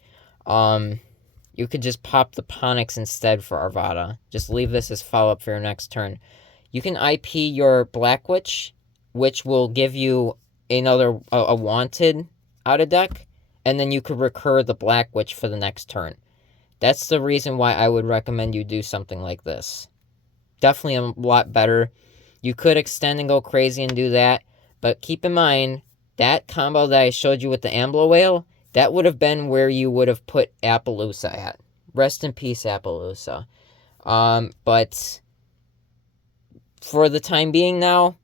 You could just pop the Ponix instead for Arvada. Just leave this as follow-up for your next turn. You can IP your Black Witch, which will give you another a wanted out of deck, and then you could recur the Black Witch for the next turn. That's the reason why I would recommend you do something like this. Definitely a lot better. You could extend and go crazy and do that, but keep in mind, that combo that I showed you with the Amble Whale, that would have been where you would have put Appaloosa at. Rest in peace, Appaloosa. But for the time being now,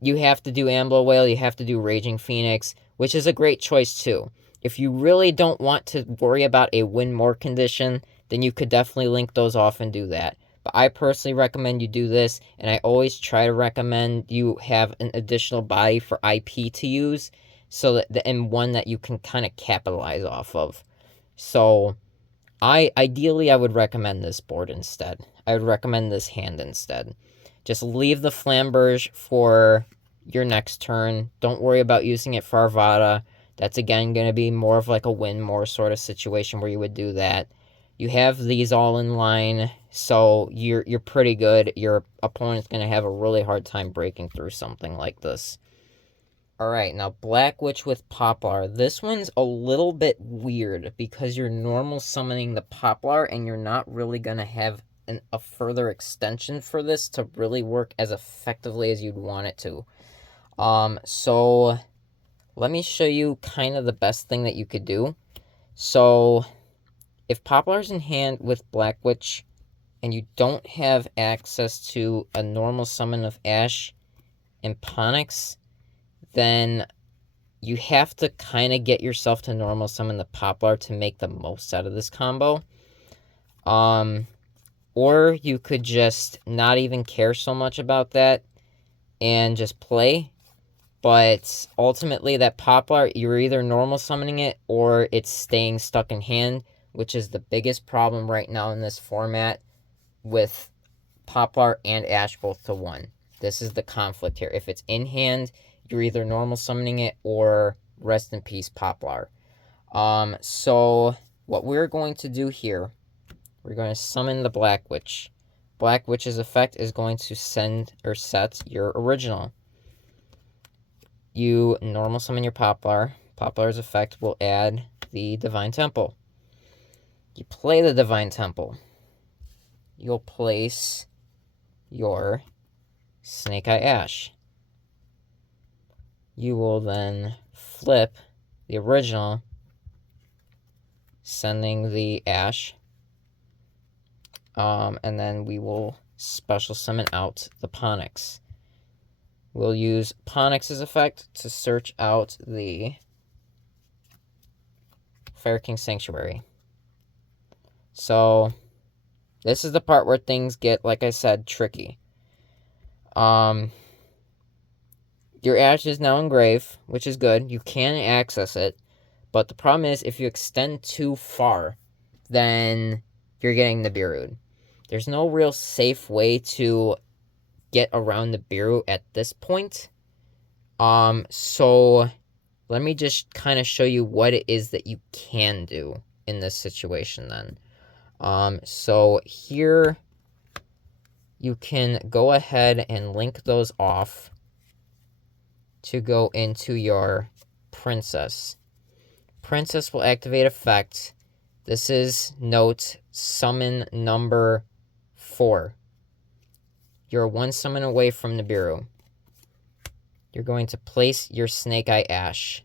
you have to do Amble Whale, you have to do Raging Phoenix, which is a great choice too. If you really don't want to worry about a win more condition, then you could definitely link those off and do that. But I personally recommend you do this, and I always try to recommend you have an additional body for IP to use, so that and one that you can kind of capitalize off of. So, ideally I would recommend this board instead. I would recommend this hand instead. Just leave the Flamberge for your next turn. Don't worry about using it for Arvada. That's again going to be more of like a win more sort of situation where you would do that. You have these all in line, so you're pretty good. Your opponent's going to have a really hard time breaking through something like this. Alright, now Black Witch with Poplar. This one's a little bit weird because you're normal summoning the Poplar and you're not really going to have a further extension for this to really work as effectively as you'd want it to. So let me show you kind of the best thing that you could do. So if Poplar's in hand with Black Witch and you don't have access to a normal summon of Ash and Ponix, then you have to kind of get yourself to normal summon the Poplar to make the most out of this combo. Or you could just not even care so much about that and just play. But ultimately, that Poplar, you're either normal summoning it or it's staying stuck in hand, which is the biggest problem right now in this format with Poplar and Ash both to 1. This is the conflict here. If it's in hand, you're either normal summoning it or rest in peace Poplar. So what we're going to do here, we're going to summon the Black Witch. Black Witch's effect is going to send or set your original. You normal summon your Poplar. Poplar's effect will add the Divine Temple. You play the Divine Temple. You'll place your Snake Eye Ash. You will then flip the original, sending the Ash. And then we will special summon out the Ponix. We'll use Ponix's effect to search out the Fire King Sanctuary. So, this is the part where things get, like I said, tricky. Your Ash is now engraved, which is good. You can access it. But the problem is, if you extend too far, then you're getting the Nibiru'd. There's no real safe way to get around the Nibiru at this point. So let me just kind of show you what it is that you can do in this situation then. So here you can go ahead and link those off to go into your Princess. Princess will activate effect. This is note summon number 4. You're 1 summon away from Nibiru. You're going to place your Snake Eye Ash.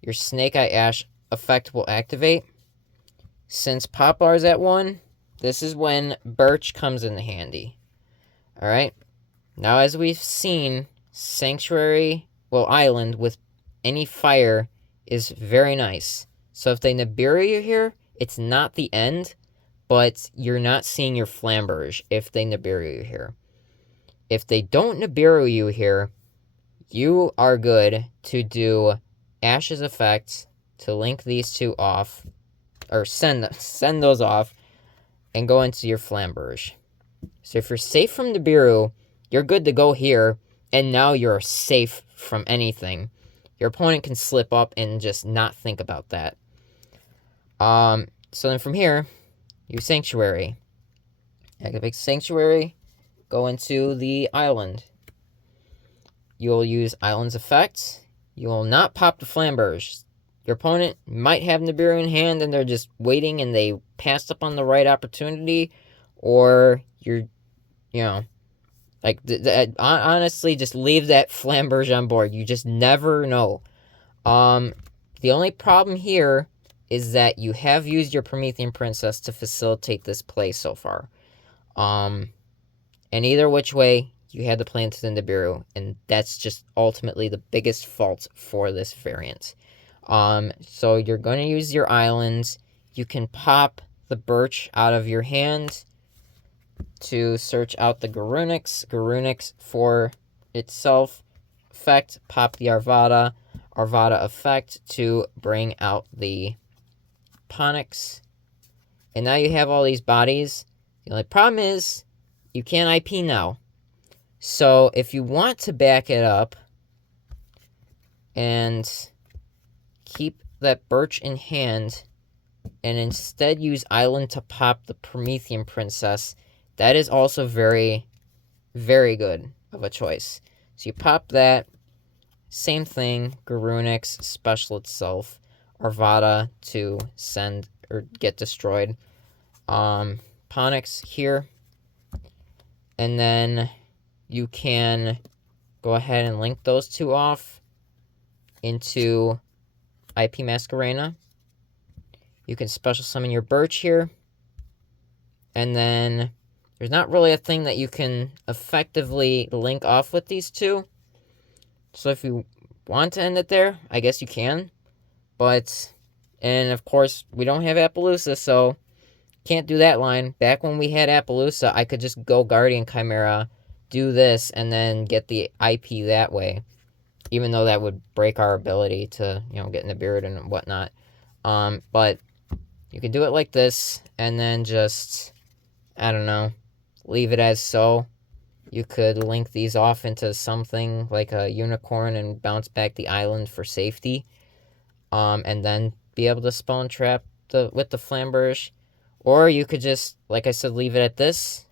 Your Snake Eye Ash effect will activate. Since Poplar's at 1, this is when Birch comes in handy. Alright? Now, as we've seen, Sanctuary, Island with any fire is very nice. So if they Nibiru you here, it's not the end, but you're not seeing your Flamberge if they Nibiru you here. If they don't Nibiru you here, you are good to do Ash's effect to link these two off, or send those off, and go into your Flamberge. So if you're safe from Nibiru, you're good to go here, and now you're safe from anything. Your opponent can slip up and just not think about that. So then from here, you Sanctuary. Activate Sanctuary, go into the island. You'll use Island's effect. You will not pop the Flamberge. Your opponent might have Nibiru in hand and they're just waiting and they passed up on the right opportunity, or you're, honestly, just leave that Flamberge on board. You just never know. The only problem here is that you have used your Promethean Princess to facilitate this play so far. And either which way, you had to play into the Nibiru, and that's just ultimately the biggest fault for this variant. So you're going to use your islands. You can pop the Birch out of your hand to search out the Garunix. Garunix for itself effect, pop the Arvada. Arvada effect to bring out the Ponix. And now you have all these bodies. The only problem is you can't IP now. So if you want to back it up and keep that Birch in hand and instead use Island to pop the Promethean Princess, that is also very, very good of a choice. So you pop that, same thing, Garunix, special itself, Arvada to send or get destroyed. Ponix here. And then you can go ahead and link those two off into IP Masquerena. You can special summon your Birch here. And then there's not really a thing that you can effectively link off with these two. So if you want to end it there, I guess you can. But, and of course, we don't have Appaloosa, so can't do that line. Back when we had Appaloosa, I could just go Guardian Chimera, do this, and then get the IP that way. Even though that would break our ability to, get in the beard and whatnot. But you can do it like this, and then just, I don't know, leave it as so. You could link these off into something like a unicorn and bounce back the island for safety. And then be able to spawn trap with the flamberge. Or you could just, like I said, leave it at this.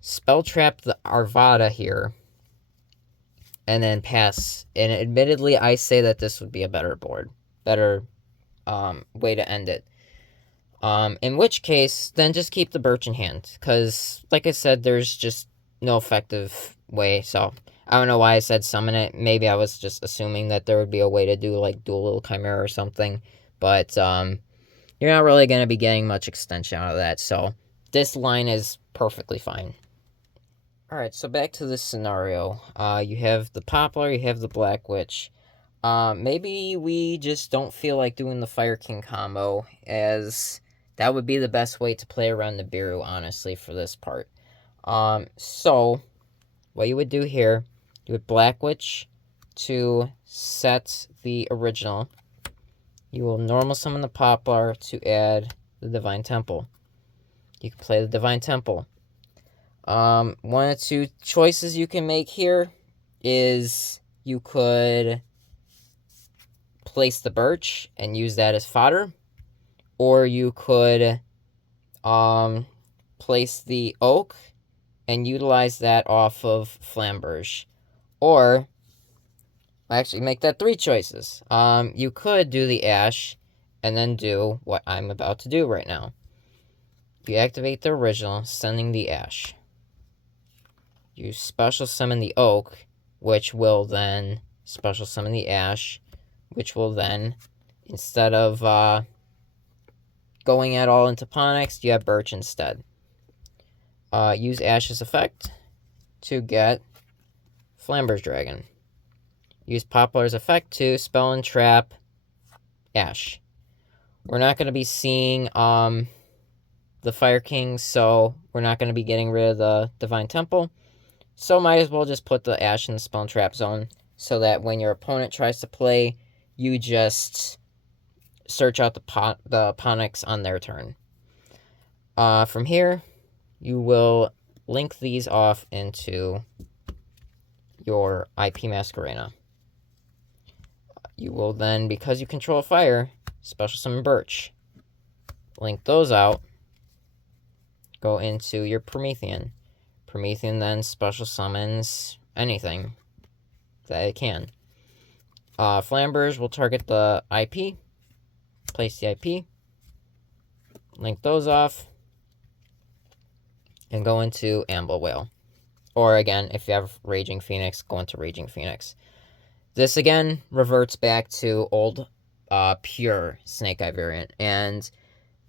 Spell trap the Arvada here. And then pass. And admittedly, I say that this would be a better board. Better way to end it. In which case, then just keep the birch in hand. Because, like I said, there's just no effective way. So, I don't know why I said summon it. Maybe I was just assuming that there would be a way to do, like, dual little chimera or something. But, you're not really going to be getting much extension out of that. So, this line is perfectly fine. Alright, so back to this scenario. You have the Poplar, you have the Black Witch. Maybe we just don't feel like doing the Fire King combo, as that would be the best way to play around Nibiru, honestly, for this part. So, what you would do here, you would Black Witch to set the original. You will normal summon the Poplar to add the Divine Temple. You can play the Divine Temple. One of two choices you can make here is you could place the birch and use that as fodder, or you could place the oak and utilize that off of flamberge, or actually make that three choices. You could do the ash and then do what I'm about to do right now. You activate the original, sending the ash. You special summon the oak, which will then special summon the ash, which will then, instead of going at all into Ponix, you have birch instead. Use ash's effect to get Flamberge Dragon. Use Poplar's effect to spell and trap ash. We're not going to be seeing the Fire King, so we're not going to be getting rid of the Divine Temple. So might as well just put the ash in the spell and trap zone, so that when your opponent tries to play, you just search out the Ponix on their turn. From here, you will link these off into your IP Masquerena. You will then, because you control fire, special summon Birch. Link those out. Go into your Promethean. Promethean then special summons anything that it can. Flamberge will target the IP. Place the IP. Link those off. And go into Amble Whale. Or again, if you have Raging Phoenix, go into Raging Phoenix. This again reverts back to old pure Snake Eye variant. And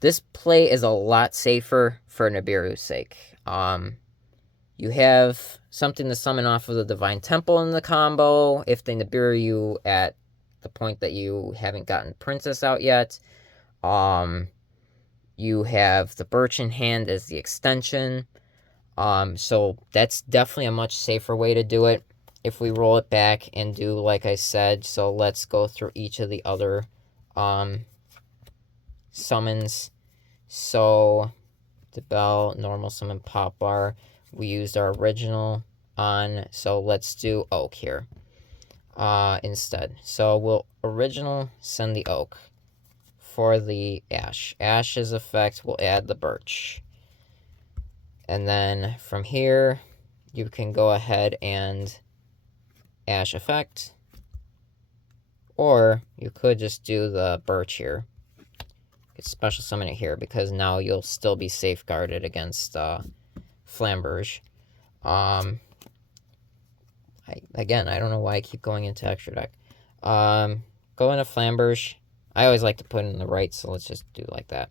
this play is a lot safer for Nibiru's sake. You have something to summon off of the Divine Temple in the combo if they Nibiru you at the point that you haven't gotten Princess out yet. You have the Birch in hand as the extension. So that's definitely a much safer way to do it. If we roll it back and do like I said, so let's go through each of the other summons. So the Bell, normal summon Poplar. We used our original on, so let's do Oak here instead. So we'll original send the Oak for the Ash. Ash's effect will add the Birch. And then from here, you can go ahead and Ash effect. Or you could just do the Birch here. You could special summon it here because now you'll still be safeguarded against Flamberge. Again, I don't know why I keep going into extra deck. Go into Flamberge. I always like to put it in the right, so let's just do like that.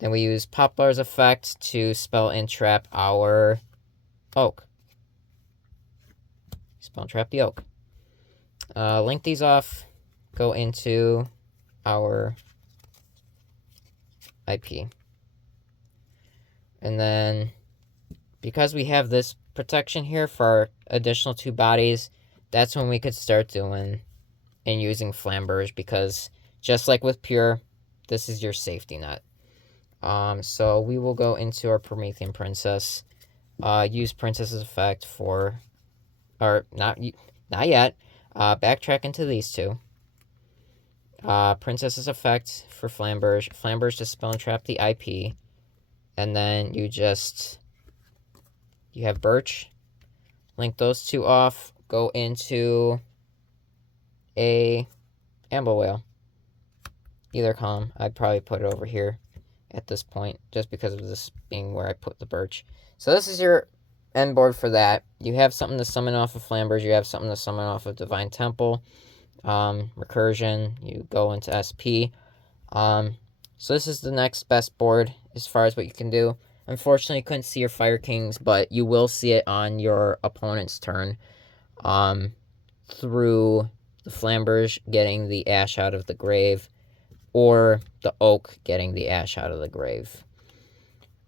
Then we use Poplar's effect to spell and trap our Oak. Spell and trap the Oak. Link these off. Go into our IP. And then, because we have this protection here for our additional 2 bodies, that's when we could start doing and using Flamberge, because just like with Pure, this is your safety net. So we will go into our Promethean Princess. Use Princess's effect for, or not yet. Backtrack into these two. Princess's effect for Flamberge. Flamberge to spell and trap the IP. And then you have Birch. Link those two off. Go into a Ambo Whale. Either column. I'd probably put it over here at this point, just because of this being where I put the Birch. So this is your end board for that. You have something to summon off of Flamberge. You have something to summon off of Divine Temple. Recursion. You go into SP. So this is the next best board as far as what you can do. Unfortunately, you couldn't see your Fire Kings, but you will see it on your opponent's turn. Through the Flamberge getting the Ash out of the grave, or the Oak getting the Ash out of the grave.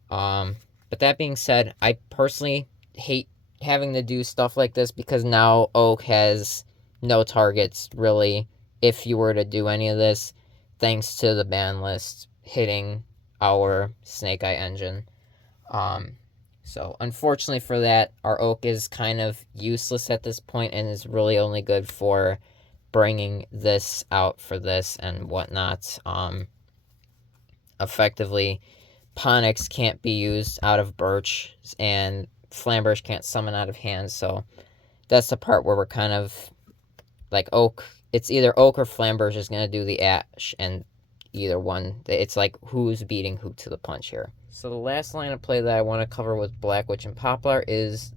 But that being said, I personally hate having to do stuff like this, because now Oak has no targets, really, if you were to do any of this, thanks to the ban list hitting our Snake Eye engine. So unfortunately for that, our Oak is kind of useless at this point, and is really only good for bringing this out for this and whatnot. Effectively, Ponix can't be used out of Birch, and Flamberge can't summon out of hand, so that's the part where we're kind of like Oak. It's either Oak or Flamberge is going to do the Ash, and either one. It's like who's beating who to the punch here. So the last line of play that I want to cover with Black Witch and Poplar is,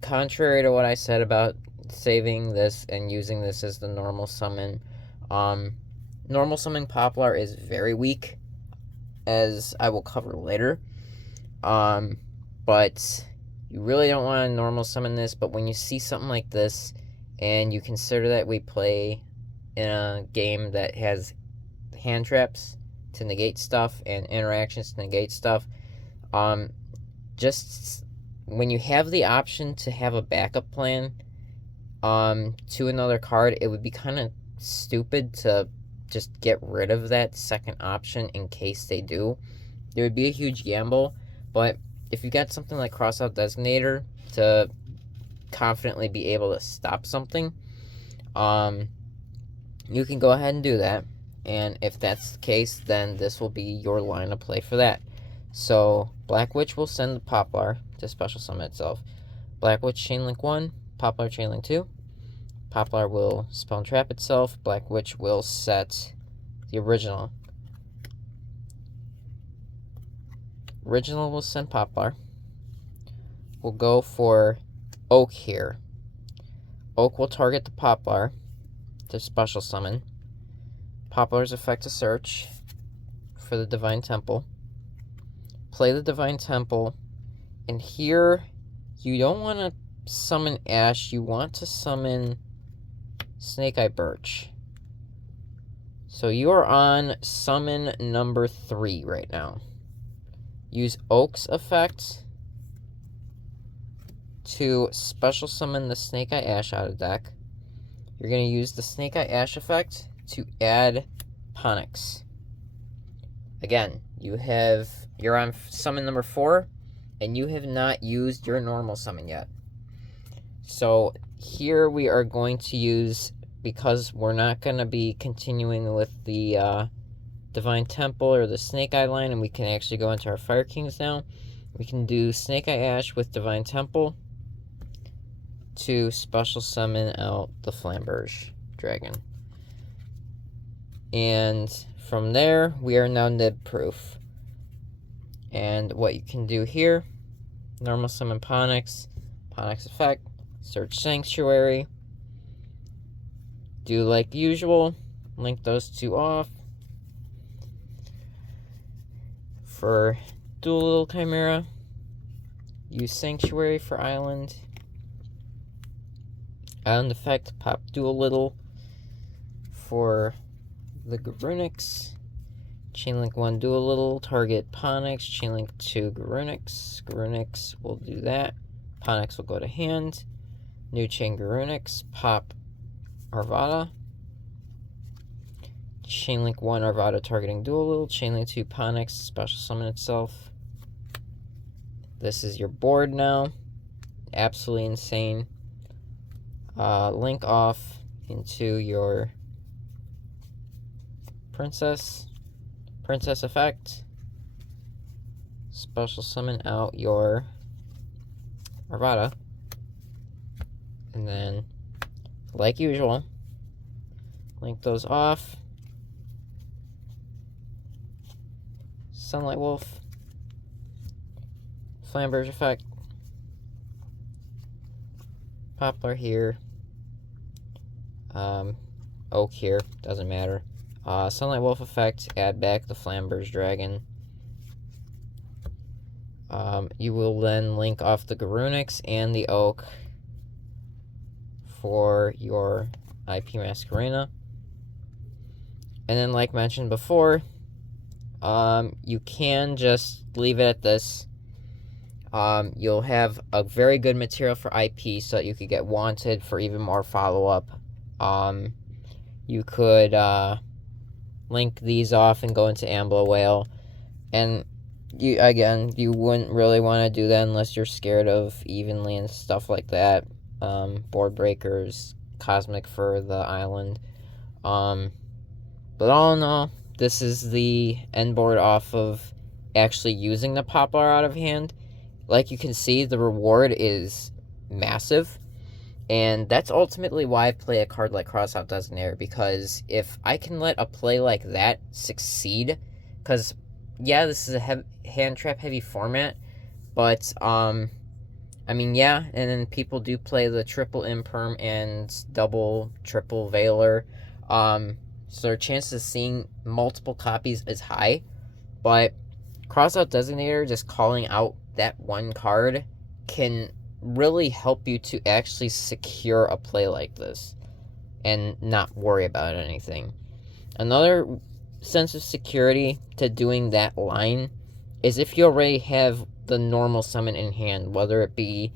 contrary to what I said about saving this and using this as the normal summon, normal summon Poplar is very weak, as I will cover later. But you really don't want to normal summon this, but when you see something like this, and you consider that we play in a game that has hand traps to negate stuff and interactions to negate stuff, just when you have the option to have a backup plan to another card, it would be kind of stupid to just get rid of that second option in case they do. It would be a huge gamble, but if you got something like Crossout Designator to confidently be able to stop something, you can go ahead and do that. And if that's the case, then this will be your line of play for that. So Black Witch will send the Poplar to special summon itself. Black Witch Chainlink 1, Poplar Chainlink 2. Poplar will spell and trap itself. Black Witch will set the original. Original will send Poplar. We'll go for Oak here. Oak will target the Poplar to special summon. Poplar's effect to search for the Divine Temple. Play the Divine Temple. And here, you don't want to summon Ash. You want to summon Snake Eye Birch. So you are on summon number 3 right now. Use Oak's effect to special summon the Snake Eye Ash out of deck. You're going to use the Snake Eye Ash effect to add Ponix. Again, you're on summon number 4, and you have not used your normal summon yet. So here we are going to use, because we're not going to be continuing with the Divine Temple or the Snake Eye line, and we can actually go into our Fire Kings now. We can do Snake Eye Ash with Divine Temple to special summon out the Flamberge Dragon. And from there, we are now nib proof. And what you can do here, normal summon Ponix, Ponix effect, search Sanctuary, do like usual, link those two off. For Dual Chimera, use Sanctuary for Island. Island effect, pop Dual for the Garunix. Chainlink 1 Dual target Ponix. Chainlink 2 Garunix. Garunix will do that. Ponix will go to hand. New Chain Garunix, pop Arvada. Chainlink 1 Arvada targeting dual, Chainlink 2 Ponix, special summon itself. This is your board now. Absolutely insane. Link off into your Princess effect. Special summon out your Arvada. And then, like usual, link those off. Sunlight Wolf. Flamberge effect. Poplar here. Oak here. Doesn't matter. Sunlight Wolf effect. Add back the Flamberge Dragon. You will then link off the Garunix and the Oak for your IP Masquerena. And then, like mentioned before, you can just leave it at this. You'll have a very good material for IP so that you could get wanted for even more follow-up. You could link these off and go into Ambler Whale. And you wouldn't really want to do that unless you're scared of evenly and stuff like that. Board breakers, Cosmic for the island. But all in all, this is the end board off of actually using the Poplar out of hand. Like you can see, the reward is massive. And that's ultimately why I play a card like Crossout Designator, because if I can let a play like that succeed, because, yeah, this is a hand trap heavy format, but, I mean, yeah, and then people do play the triple Imperm and triple Veiler, so their chances of seeing multiple copies is high, but Crossout Designator, just calling out that one card, can really help you to actually secure a play like this and not worry about anything. Another sense of security to doing that line is if you already have the normal summon in hand, whether it be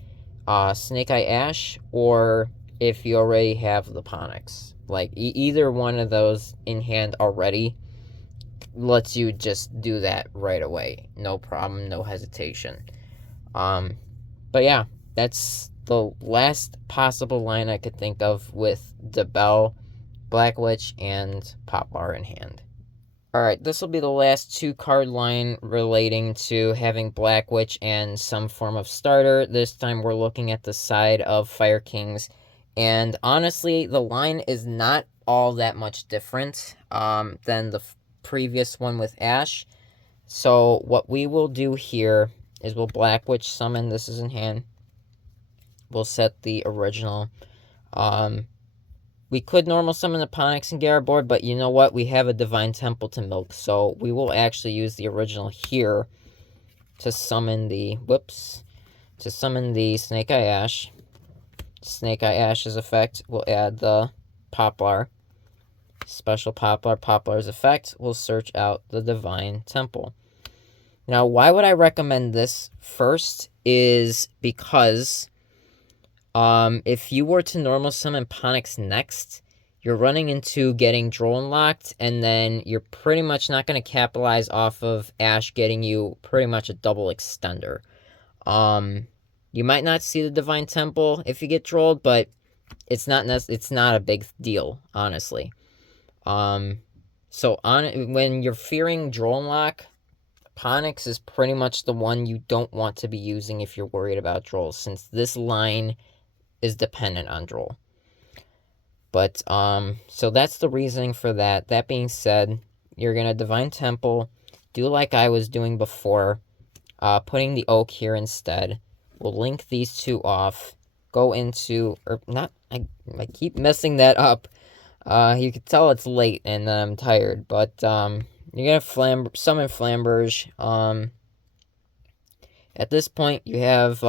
Snake Eye Ash or if you already have the Ponix. Like, either one of those in hand already lets you just do that right away. No problem, no hesitation. But yeah, that's the last possible line I could think of with Debel, Black Witch, and Poplar in hand. Alright, this will be the last 2-card line relating to having Black Witch and some form of starter. This time we're looking at the side of Fire Kings. And honestly, the line is not all that much different than the previous one with Ash. So what we will do here is we'll Black Witch summon. This is in hand. We'll set the original. We could normal summon the Ponix and get our board, but you know what? We have a Divine Temple to milk, so we will actually use the original here to summon the, to summon the Snake Eye Ash. Snake Eye Ash's effect will add the Poplar. Special Poplar. Poplar's effect will search out the Divine Temple. Now, why would I recommend this first is because if you were to normal summon Ponix next, you're running into getting draw unlocked, and then you're pretty much not going to capitalize off of Ash getting you pretty much a double extender. You might not see the Divine Temple if you get trolled, but it's not a big deal, honestly. So when you're fearing draw unlock, Ponix is pretty much the one you don't want to be using if you're worried about draws, since this line is dependent on draw. But, so that's the reasoning for that. That being said, you're going to Divine Temple, do like I was doing before, putting the Oak here instead. We'll link these two off, go into, or not, I keep messing that up. You can tell it's late and I'm tired, but, you're going to summon Flamberge. At this point, you have,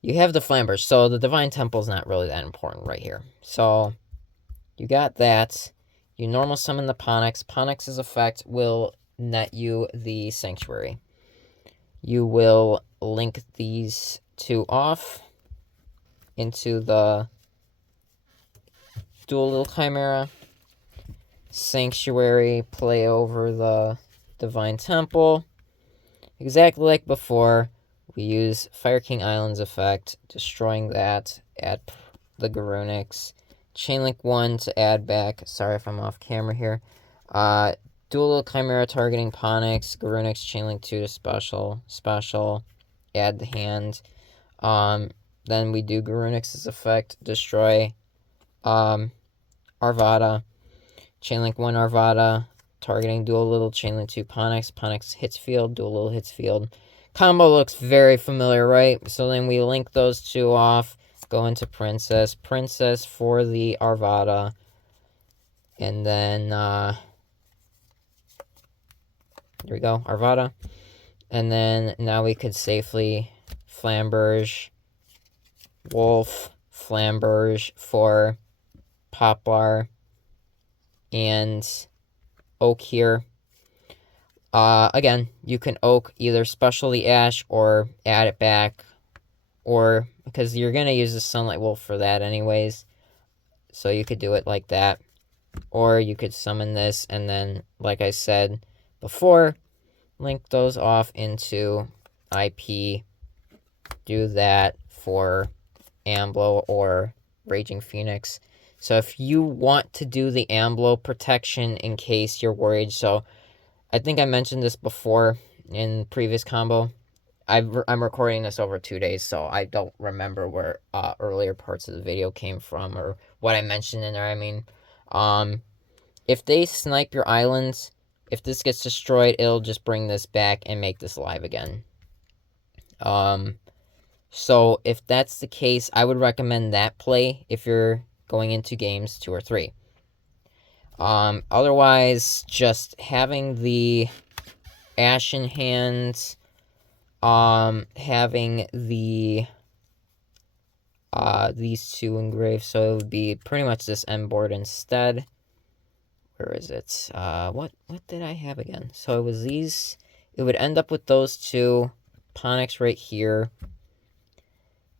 you have the Flamberge, so the Divine Temple is not really that important right here. So, you got that. You normal summon the Ponix. Ponix's effect will net you the Sanctuary. You will link these two off into the do a little Chimera. Sanctuary, play over the Divine Temple. Exactly like before, we use Fire King Island's effect, destroying that, add the Garunix. Chainlink 1 to add back. Sorry if I'm off camera here. Do a little Chimera targeting Ponix. Garunix, Chainlink 2 to special. Add the hand. Then we do Garunix's effect, destroy Arvada. Chainlink 1 Arvada, targeting, do a little Chainlink 2 Ponix. Ponix hits field, do a little hits field. Combo looks very familiar, right? So then we link those two off, go into Princess. Princess for the Arvada. And then, there we go, Arvada. And then now we could safely Flamberge, Wolf, Flamberge for Poplar and Oak here. Again, you can Oak either special the Ash or add it back, or because you're going to use the Sunlight Wolf for that anyways, so you could do it like that. Or you could summon this, and then, like I said before, link those off into IP. Do that for Amblo or Raging Phoenix. So if you want to do the Amblo protection in case you're worried, so I think I mentioned this before in previous combo. I'm recording this over 2 days, so I don't remember where earlier parts of the video came from or what I mentioned in there. I mean, if they snipe your islands, if this gets destroyed, it'll just bring this back and make this live again. So if that's the case, I would recommend that play if you're going into games 2 or 3. Otherwise, just having the Ash in hand, having the these two engraved, so it would be pretty much this end board instead. Where is it? What did I have again? So it was these. It would end up with those two, Ponix right here,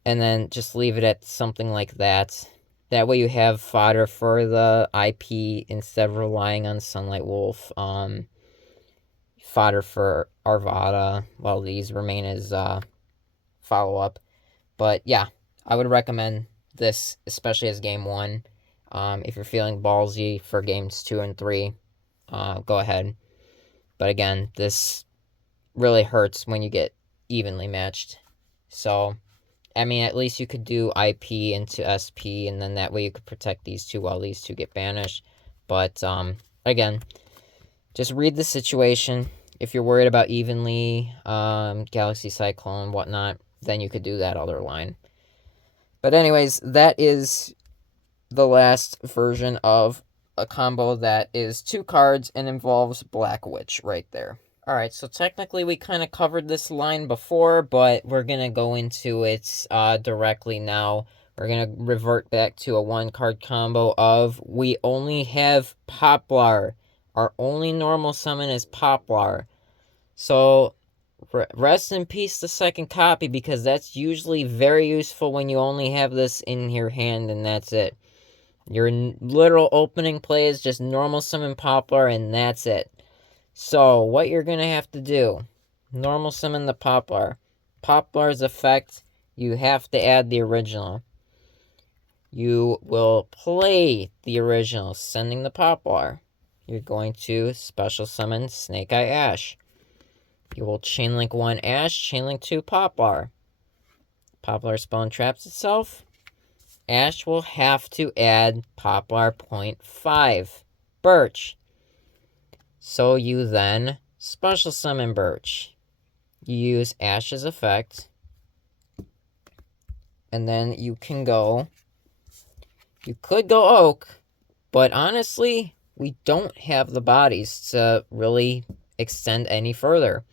and then just leave it at something like that. That way you have fodder for the IP instead of relying on Sunlight Wolf. Fodder for Arvada, while these remain as follow-up. But yeah, I would recommend this, especially as game 1. If you're feeling ballsy for games 2 and 3, go ahead. But again, this really hurts when you get evenly matched. So, I mean, at least you could do IP into SP, and then that way you could protect these two while these two get banished. But, again, just read the situation. If you're worried about evenly, Galaxy Cyclone, whatnot, then you could do that other line. But anyways, that is the last version of a combo that is 2 cards and involves Black Witch right there. Alright, so technically we kind of covered this line before, but we're going to go into it directly now. We're going to revert back to a 1-card combo of we only have Poplar. Our only normal summon is Poplar. So, rest in peace the second copy, because that's usually very useful when you only have this in your hand and that's it. Your literal opening play is just normal summon Poplar and that's it. So, what you're going to have to do, normal summon the Poplar. Poplar's effect, you have to add the original. You will play the original, sending the Poplar. You're going to special summon Snake Eye Ash. You will Chainlink 1 Ash, Chainlink 2 Poplar. Poplar spawn traps itself. Ash will have to add Poplar 0.5 Birch. So you then special summon Birch. You use Ash's effect. And then you can go. You could go Oak, but honestly, we don't have the bodies to really extend any further.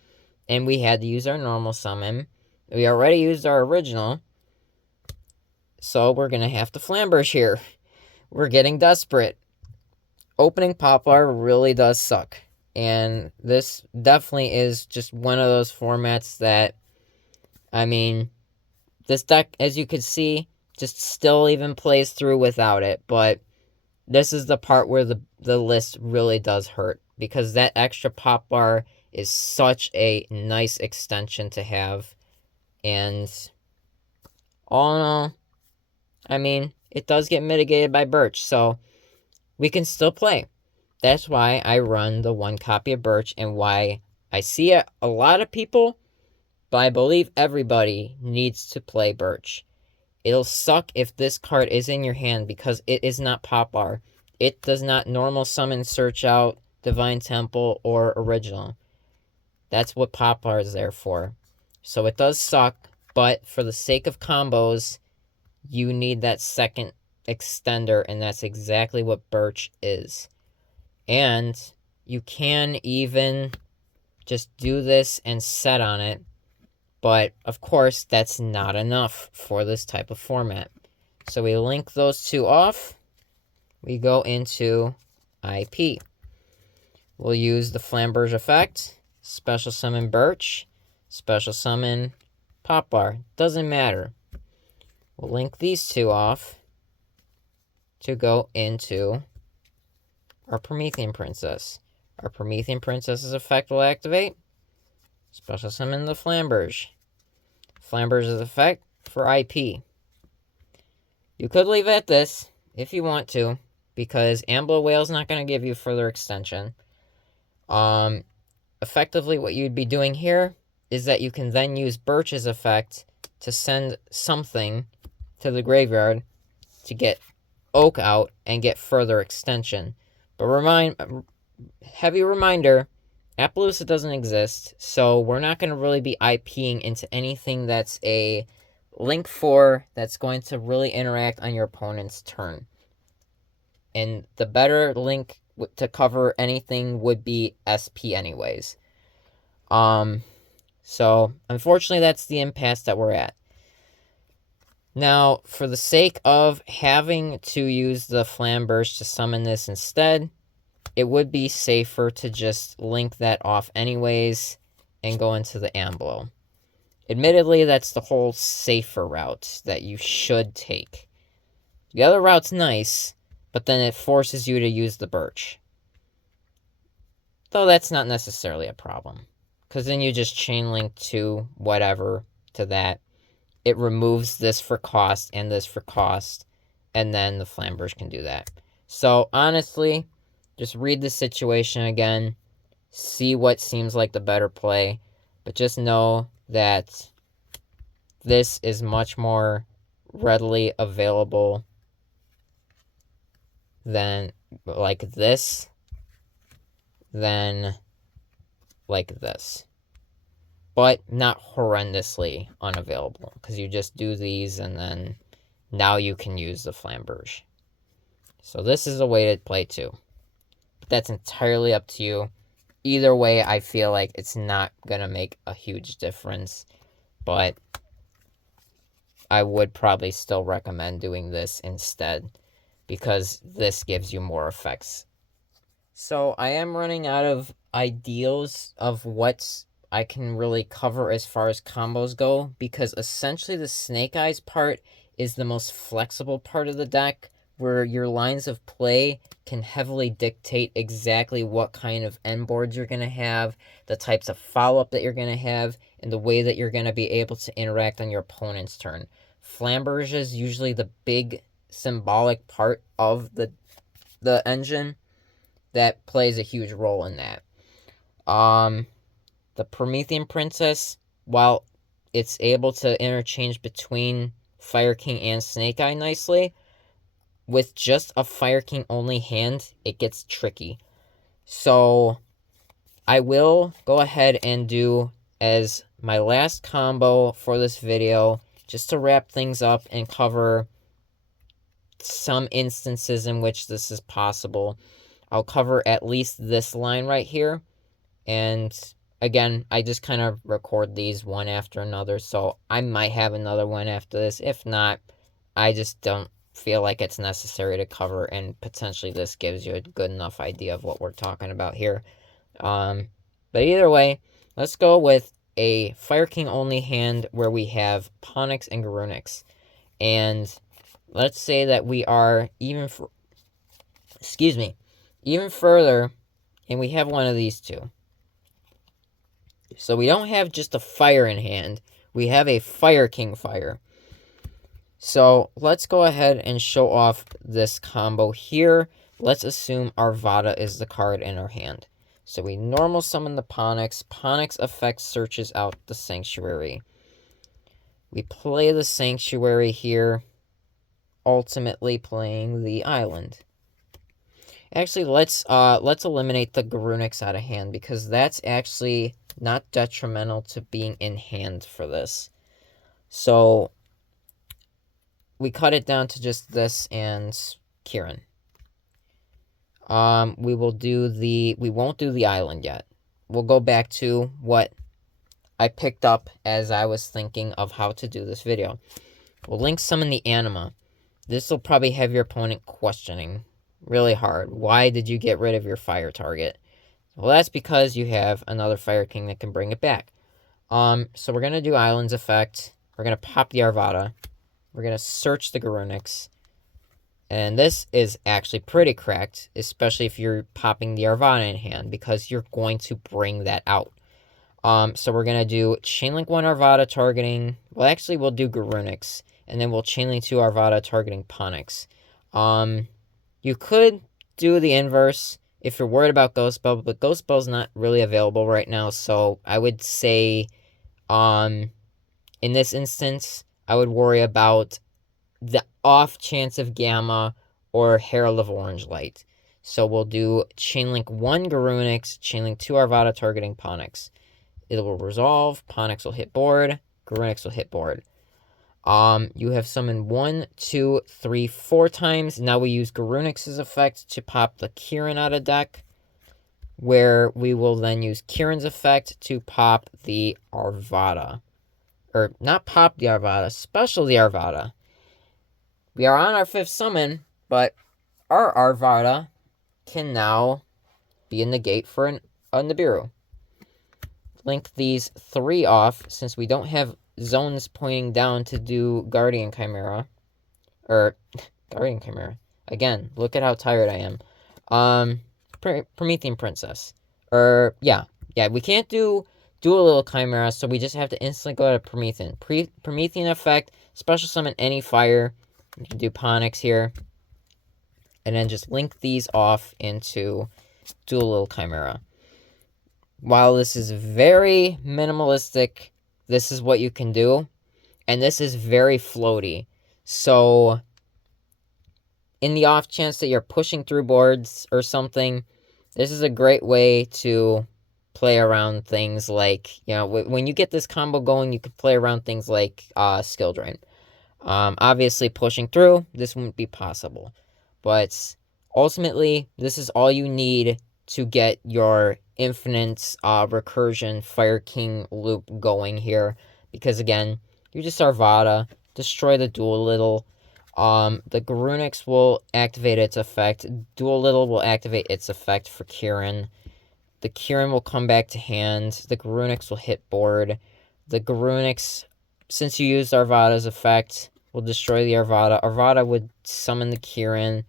And we had to use our normal summon. We already used our original. So we're going to have to Flamberge here. We're getting desperate. Opening Poplar really does suck. And this definitely is just one of those formats that, I mean, this deck, as you can see, just still even plays through without it. But this is the part where the list really does hurt, because that extra Poplar is such a nice extension to have. And all in all, I mean, it does get mitigated by Birch, so we can still play. That's why I run the 1 copy of Birch, and why I see a lot of people, but I believe everybody needs to play Birch. It'll suck if this card is in your hand, because it is not Poplar. It does not normal summon, search out, Divine Temple, or Original. That's what Poplar is there for. So it does suck, but for the sake of combos, you need that second extender, and that's exactly what Birch is. And you can even just do this and set on it, but of course that's not enough for this type of format. So we link those two off. We go into IP. We'll use the Flamberge effect, special summon Birch, special summon Poplar. Doesn't matter. We'll link these two off to go into our Promethean Princess. Our Promethean Princess's effect will activate. Special summon the Flamberge. Flamberge's effect for IP. You could leave it at this if you want to, because Ambler Whale's not going to give you further extension. Effectively, what you'd be doing here is that you can then use Birch's effect to send something to the graveyard to get Oak out and get further extension. But heavy reminder, Appaloosa doesn't exist, so we're not going to really be IPing into anything that's a Link 4 that's going to really interact on your opponent's turn. And the better link to cover anything would be SP anyways. So, unfortunately, that's the impasse that we're at. Now, for the sake of having to use the Flamberge to summon this instead, it would be safer to just link that off anyways and go into the Amblo. Admittedly, that's the whole safer route that you should take. The other route's nice, but then it forces you to use the Birch. Though that's not necessarily a problem, because then you just chain link to whatever to that. It removes this for cost and this for cost, and then the Flamberge can do that. So, honestly, just read the situation again, see what seems like the better play, but just know that this is much more readily available than like this, than like this. But not horrendously unavailable, because you just do these and then now you can use the Flamberge. So this is a way to play too. But that's entirely up to you. Either way, I feel like it's not going to make a huge difference. But I would probably still recommend doing this instead, because this gives you more effects. So I am running out of ideals of what I can really cover as far as combos go, because essentially the Snake Eyes part is the most flexible part of the deck, where your lines of play can heavily dictate exactly what kind of end boards you're going to have, the types of follow-up that you're going to have, and the way that you're going to be able to interact on your opponent's turn. Flamberge is usually the big symbolic part of the engine that plays a huge role in that. The Promethean Princess, while it's able to interchange between Fire King and Snake Eye nicely, with just a Fire King only hand, it gets tricky. So I will go ahead and do as my last combo for this video, just to wrap things up and cover some instances in which this is possible. I'll cover at least this line right here, and again, I just kind of record these one after another, so I might have another one after this. If not, I just don't feel like it's necessary to cover, and potentially this gives you a good enough idea of what we're talking about here. But either way, let's go with a Fire King only hand where we have Ponix and Garunix. And let's say that we are, even for excuse me, even further, and we have one of these two. So we don't have just a fire in hand, we have a Fire King fire. So let's go ahead and show off this combo here. Let's assume Arvada is the card in our hand. So we normal summon the Ponix. Ponix effect searches out the Sanctuary. We play the Sanctuary here, ultimately playing the island. Actually, let's eliminate the Garunix out of hand, because that's actually not detrimental to being in hand for this. So we cut it down to just this and Kieran. We won't do the island yet. We'll go back to what I picked up as I was thinking of how to do this video. We'll link summon the Anima. This will probably have your opponent questioning really hard. Why did you get rid of your fire target? Well, that's because you have another Fire King that can bring it back. So we're going to do Islands effect. We're going to pop the Arvada. We're going to search the Garunix. And this is actually pretty cracked, especially if you're popping the Arvada in hand, because you're going to bring that out. So we're going to do Chainlink 1 Arvada targeting... Well, actually, we'll do Garunix, and then we'll Chainlink 2 Arvada targeting Ponix. You could do the inverse if you're worried about Ghost Bell, but Ghost Bell's not really available right now, so I would say, in this instance, I would worry about the off chance of Gamma or Herald of Orange Light. So we'll do Chainlink 1 Garunix, Chainlink 2 Arvada targeting Ponix. It will resolve, Ponix will hit board, Garunix will hit board. You have summoned 1, 2, 3, 4 times. Now we use Garunix's effect to pop the Kieran out of deck, where we will then use Kieran's effect to pop the Arvada. Or, not pop the Arvada, special the Arvada. We are on our 5th summon, but our Arvada can now be in the gate for a Nibiru. Link these 3 off, since we don't have zones pointing down to do Guardian Chimera. Or, Guardian Chimera. Again, look at how tired I am. Promethean Princess. Yeah, we can't do a little Chimera, so we just have to instantly go to Promethean. Promethean effect, special summon any fire. You can do Ponix here. And then just link these off into do a little Chimera. While this is very minimalistic, this is what you can do. And this is very floaty. So, in the off chance that you're pushing through boards or something, this is a great way to play around things like, when you get this combo going, you could play around things like Skill Drain. Obviously, pushing through, this wouldn't be possible. But ultimately, this is all you need to get your infinite recursion Fire King loop going here. Because again, you just Arvada, destroy the Doolittle. The Garunix will activate its effect. Doolittle will activate its effect for Kieran. The Kieran will come back to hand. The Garunix will hit board. The Garunix, since you used Arvada's effect, will destroy the Arvada. Arvada would summon the Kieran.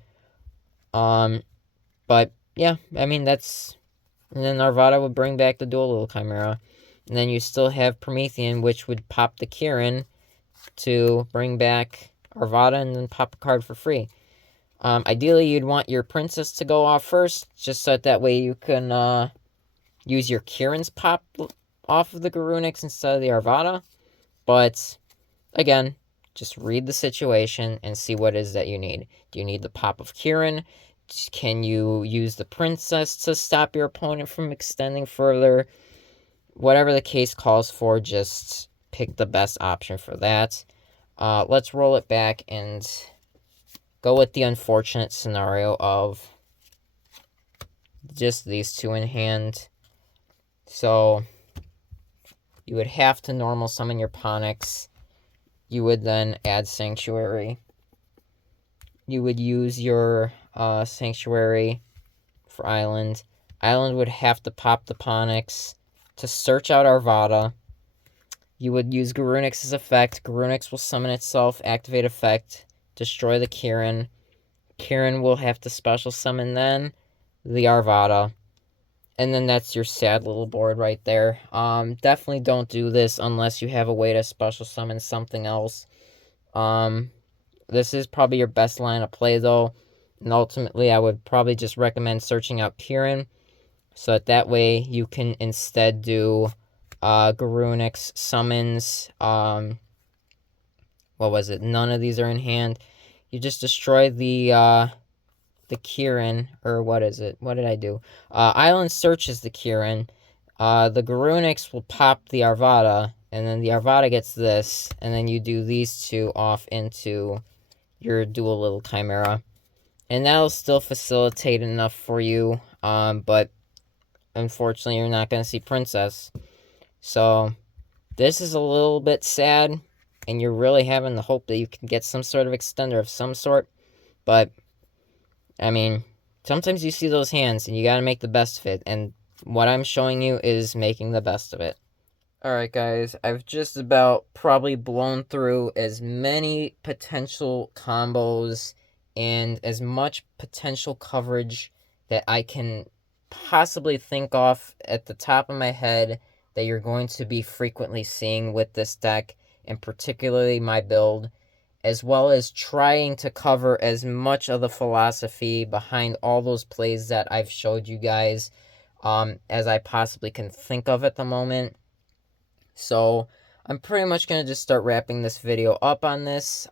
But yeah, I mean, that's... And then Arvada would bring back the Doolittle Chimera. And then you still have Promethean, which would pop the Kieran to bring back Arvada and then pop a card for free. Ideally, you'd want your Princess to go off first, just so that way you can use your Kieran's pop off of the Garunix instead of the Arvada. But, again, just read the situation and see what it is that you need. Do you need the pop of Kieran? Can you use the Princess to stop your opponent from extending further? Whatever the case calls for, just pick the best option for that. Let's roll it back and go with the unfortunate scenario of just these 2 in hand. So, you would have to normal summon your Ponix. You would then add Sanctuary. You would use your Sanctuary for Island. Island would have to pop the Ponix to search out Arvada. You would use Garunix's effect. Garunix will summon itself, activate effect, destroy the Kieran, Kieran will have to special summon then the Arvada. And then that's your sad little board right there. Definitely don't do this unless you have a way to special summon something else. This is probably your best line of play though. And ultimately, I would probably just recommend searching out Kieran, so that way you can instead do Garunix summons. What was it? None of these are in hand. You just destroy the Kieran, or what is it? What did I do? Island searches the Kieran. The Garunix will pop the Arvada, and then the Arvada gets this, and then you do these two off into your dual little Chimera. And that'll still facilitate enough for you, but unfortunately you're not going to see Princess. So this is a little bit sad, and you're really having the hope that you can get some sort of extender of some sort. But, I mean, sometimes you see those hands, and you got to make the best of it. And what I'm showing you is making the best of it. Alright guys, I've just about probably blown through as many potential combos and as much potential coverage that I can possibly think of at the top of my head that you're going to be frequently seeing with this deck, and particularly my build, as well as trying to cover as much of the philosophy behind all those plays that I've showed you guys as I possibly can think of at the moment. So I'm pretty much going to just start wrapping this video up on this.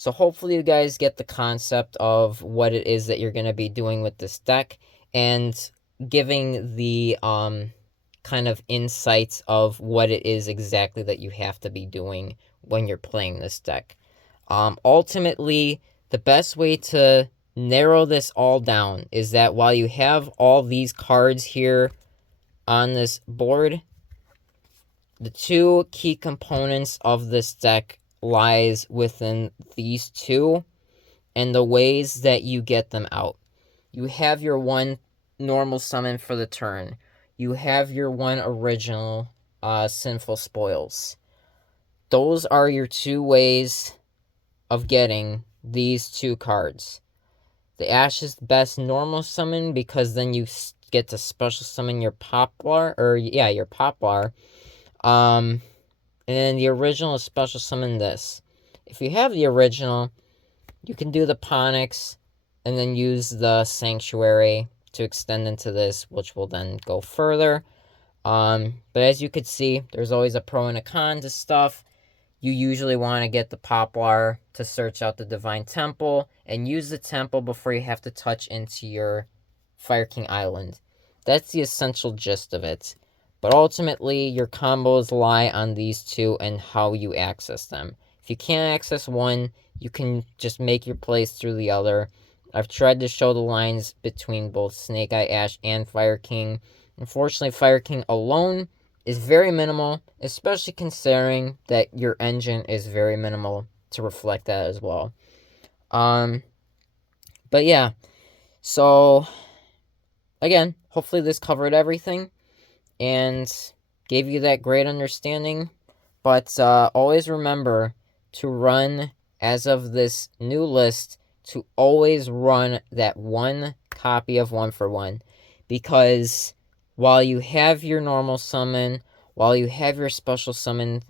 So hopefully you guys get the concept of what it is that you're going to be doing with this deck, and giving the kind of insights of what it is exactly that you have to be doing when you're playing this deck. Ultimately, the best way to narrow this all down is that while you have all these cards here on this board, the two key components of this deck lies within these two and the ways that you get them out. You have your one normal summon for the turn. You have your one original Sinful Spoils. Those are your two ways of getting these two cards. The Ash is the best normal summon because then you get to special summon your Poplar, your Poplar. And then the original is special summon this. If you have the original, you can do the Ponix and then use the Sanctuary to extend into this, which will then go further. But as you could see, there's always a pro and a con to stuff. You usually want to get the Poplar to search out the Divine Temple and use the Temple before you have to touch into your Fire King Island. That's the essential gist of it. But ultimately, your combos lie on these two and how you access them. If you can't access one, you can just make your plays through the other. I've tried to show the lines between both Snake Eye Ash and Fire King. Unfortunately, Fire King alone is very minimal, especially considering that your engine is very minimal to reflect that as well. But yeah, so again, hopefully this covered everything and gave you that great understanding. But always remember to run, as of this new list, to always run that one copy of 1-for-1. Because while you have your normal summon, while you have your special summon,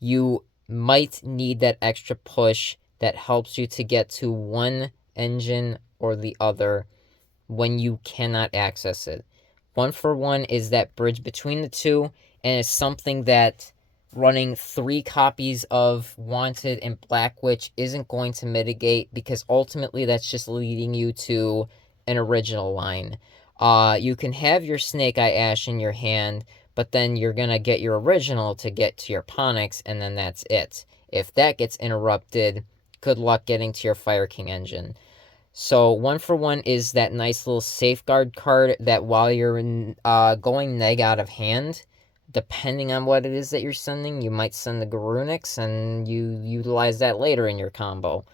you might need that extra push that helps you to get to one engine or the other when you cannot access it. 1-for-1 is that bridge between the two, and it's something that running 3 copies of Wanted and Black Witch isn't going to mitigate, because ultimately that's just leading you to an original line. You can have your Snake Eye Ash in your hand, but then you're going to get your original to get to your Ponix, and then that's it. If that gets interrupted, good luck getting to your Fire King engine. So 1-for-1 is that nice little safeguard card that while you're going neg out of hand, depending on what it is that you're sending, you might send the Garunix and you utilize that later in your combo.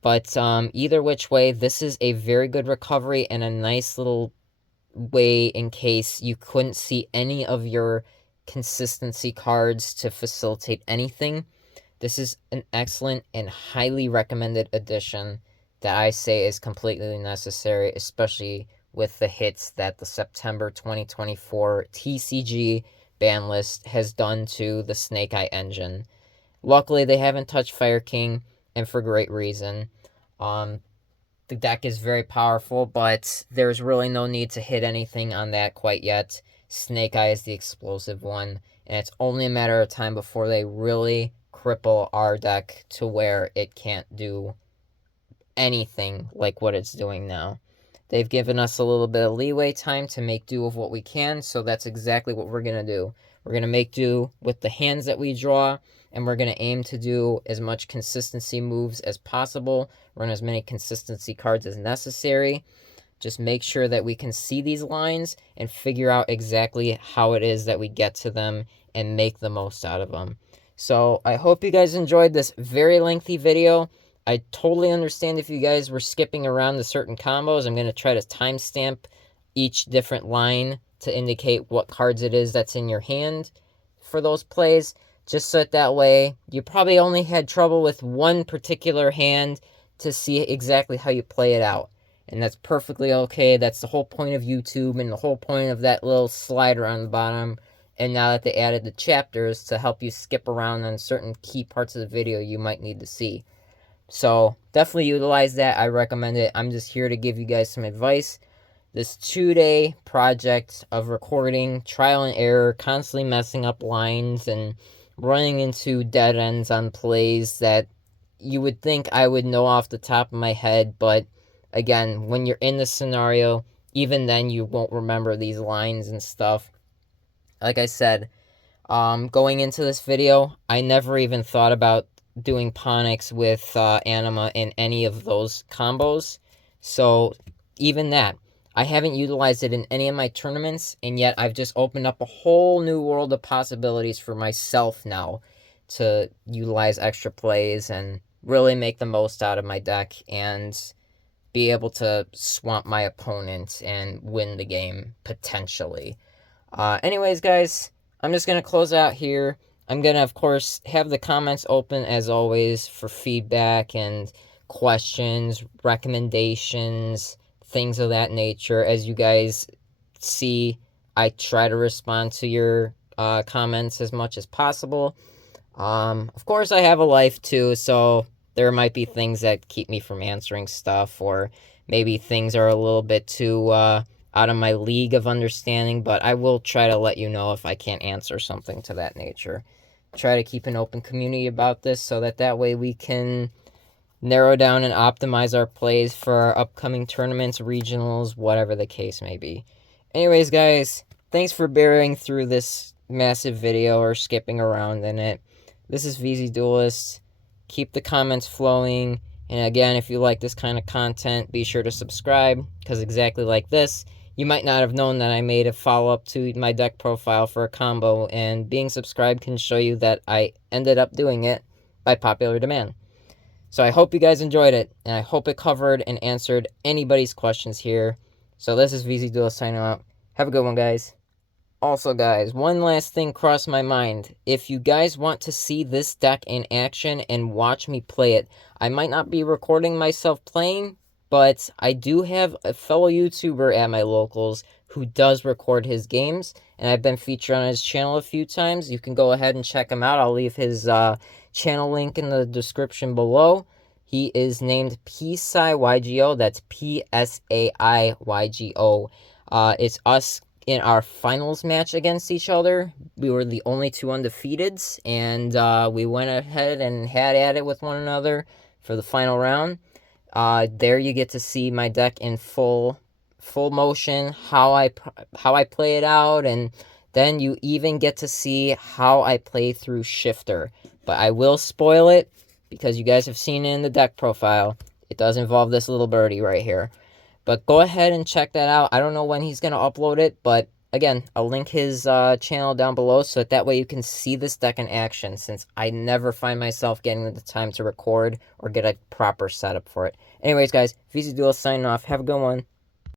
But either which way, this is a very good recovery and a nice little way in case you couldn't see any of your consistency cards to facilitate anything. This is an excellent and highly recommended addition that I say is completely necessary, especially with the hits that the September 2024 TCG ban list has done to the Snake Eye engine. Luckily, they haven't touched Fire King, and for great reason. The deck is very powerful, but there's really no need to hit anything on that quite yet. Snake Eye is the explosive one, and it's only a matter of time before they really cripple our deck to where it can't do anything like what it's doing now. They've given us a little bit of leeway time to make do with what we can, so that's exactly what we're going to do. We're going to make do with the hands that we draw, and we're going to aim to do as much consistency moves as possible, run as many consistency cards as necessary. Just make sure that we can see these lines and figure out exactly how it is that we get to them and make the most out of them. So I hope you guys enjoyed this very lengthy video. I totally understand if you guys were skipping around the certain combos. I'm going to try to timestamp each different line to indicate what cards it is that's in your hand for those plays, just so that way you probably only had trouble with one particular hand to see exactly how you play it out. And that's perfectly okay. That's the whole point of YouTube and the whole point of that little slider on the bottom. And now that they added the chapters to help you skip around on certain key parts of the video you might need to see. So definitely utilize that. I recommend it. I'm just here to give you guys some advice. This 2-day project of recording, trial and error, constantly messing up lines and running into dead ends on plays that you would think I would know off the top of my head. But again, when you're in the scenario, even then you won't remember these lines and stuff. Like I said, going into this video, I never even thought about doing Ponix with Anima in any of those combos. So even that, I haven't utilized it in any of my tournaments, and yet I've just opened up a whole new world of possibilities for myself now to utilize extra plays and really make the most out of my deck and be able to swamp my opponent and win the game, potentially. Anyways, guys, I'm just going to close out here. I'm going to, of course, have the comments open, as always, for feedback and questions, recommendations, things of that nature. As you guys see, I try to respond to your comments as much as possible. Of course, I have a life, too, so there might be things that keep me from answering stuff, or maybe things are a little bit too out of my league of understanding, but I will try to let you know if I can't answer something to that nature. Try to keep an open community about this so that way we can narrow down and optimize our plays for our upcoming tournaments, regionals, whatever the case may be. Anyways, guys, thanks for bearing through this massive video or skipping around in it. This is VZ Duelist. Keep the comments flowing. And again, if you like this kind of content, be sure to subscribe, because exactly like this, you might not have known that I made a follow-up to my deck profile for a combo, and being subscribed can show you that I ended up doing it by popular demand. So I hope you guys enjoyed it, and I hope it covered and answered anybody's questions here. So this is VZ Duelist signing out. Have a good one, guys. Also, guys, one last thing crossed my mind. If you guys want to see this deck in action and watch me play it, I might not be recording myself playing, but I do have a fellow YouTuber at my locals who does record his games, and I've been featured on his channel a few times. You can go ahead and check him out. I'll leave his channel link in the description below. He is named Psaiygo. That's Psaiygo. It's us in our finals match against each other. We were the only two undefeateds, and we went ahead and had at it with one another for the final round. There you get to see my deck in full motion, how I play it out, and then you even get to see how I play through Shifter. But I will spoil it, because you guys have seen it in the deck profile. It does involve this little birdie right here. But go ahead and check that out. I don't know when he's going to upload it, but again, I'll link his channel down below so that way you can see this deck in action, since I never find myself getting the time to record or get a proper setup for it. Anyways, guys, VZ Duelist signing off. Have a good one.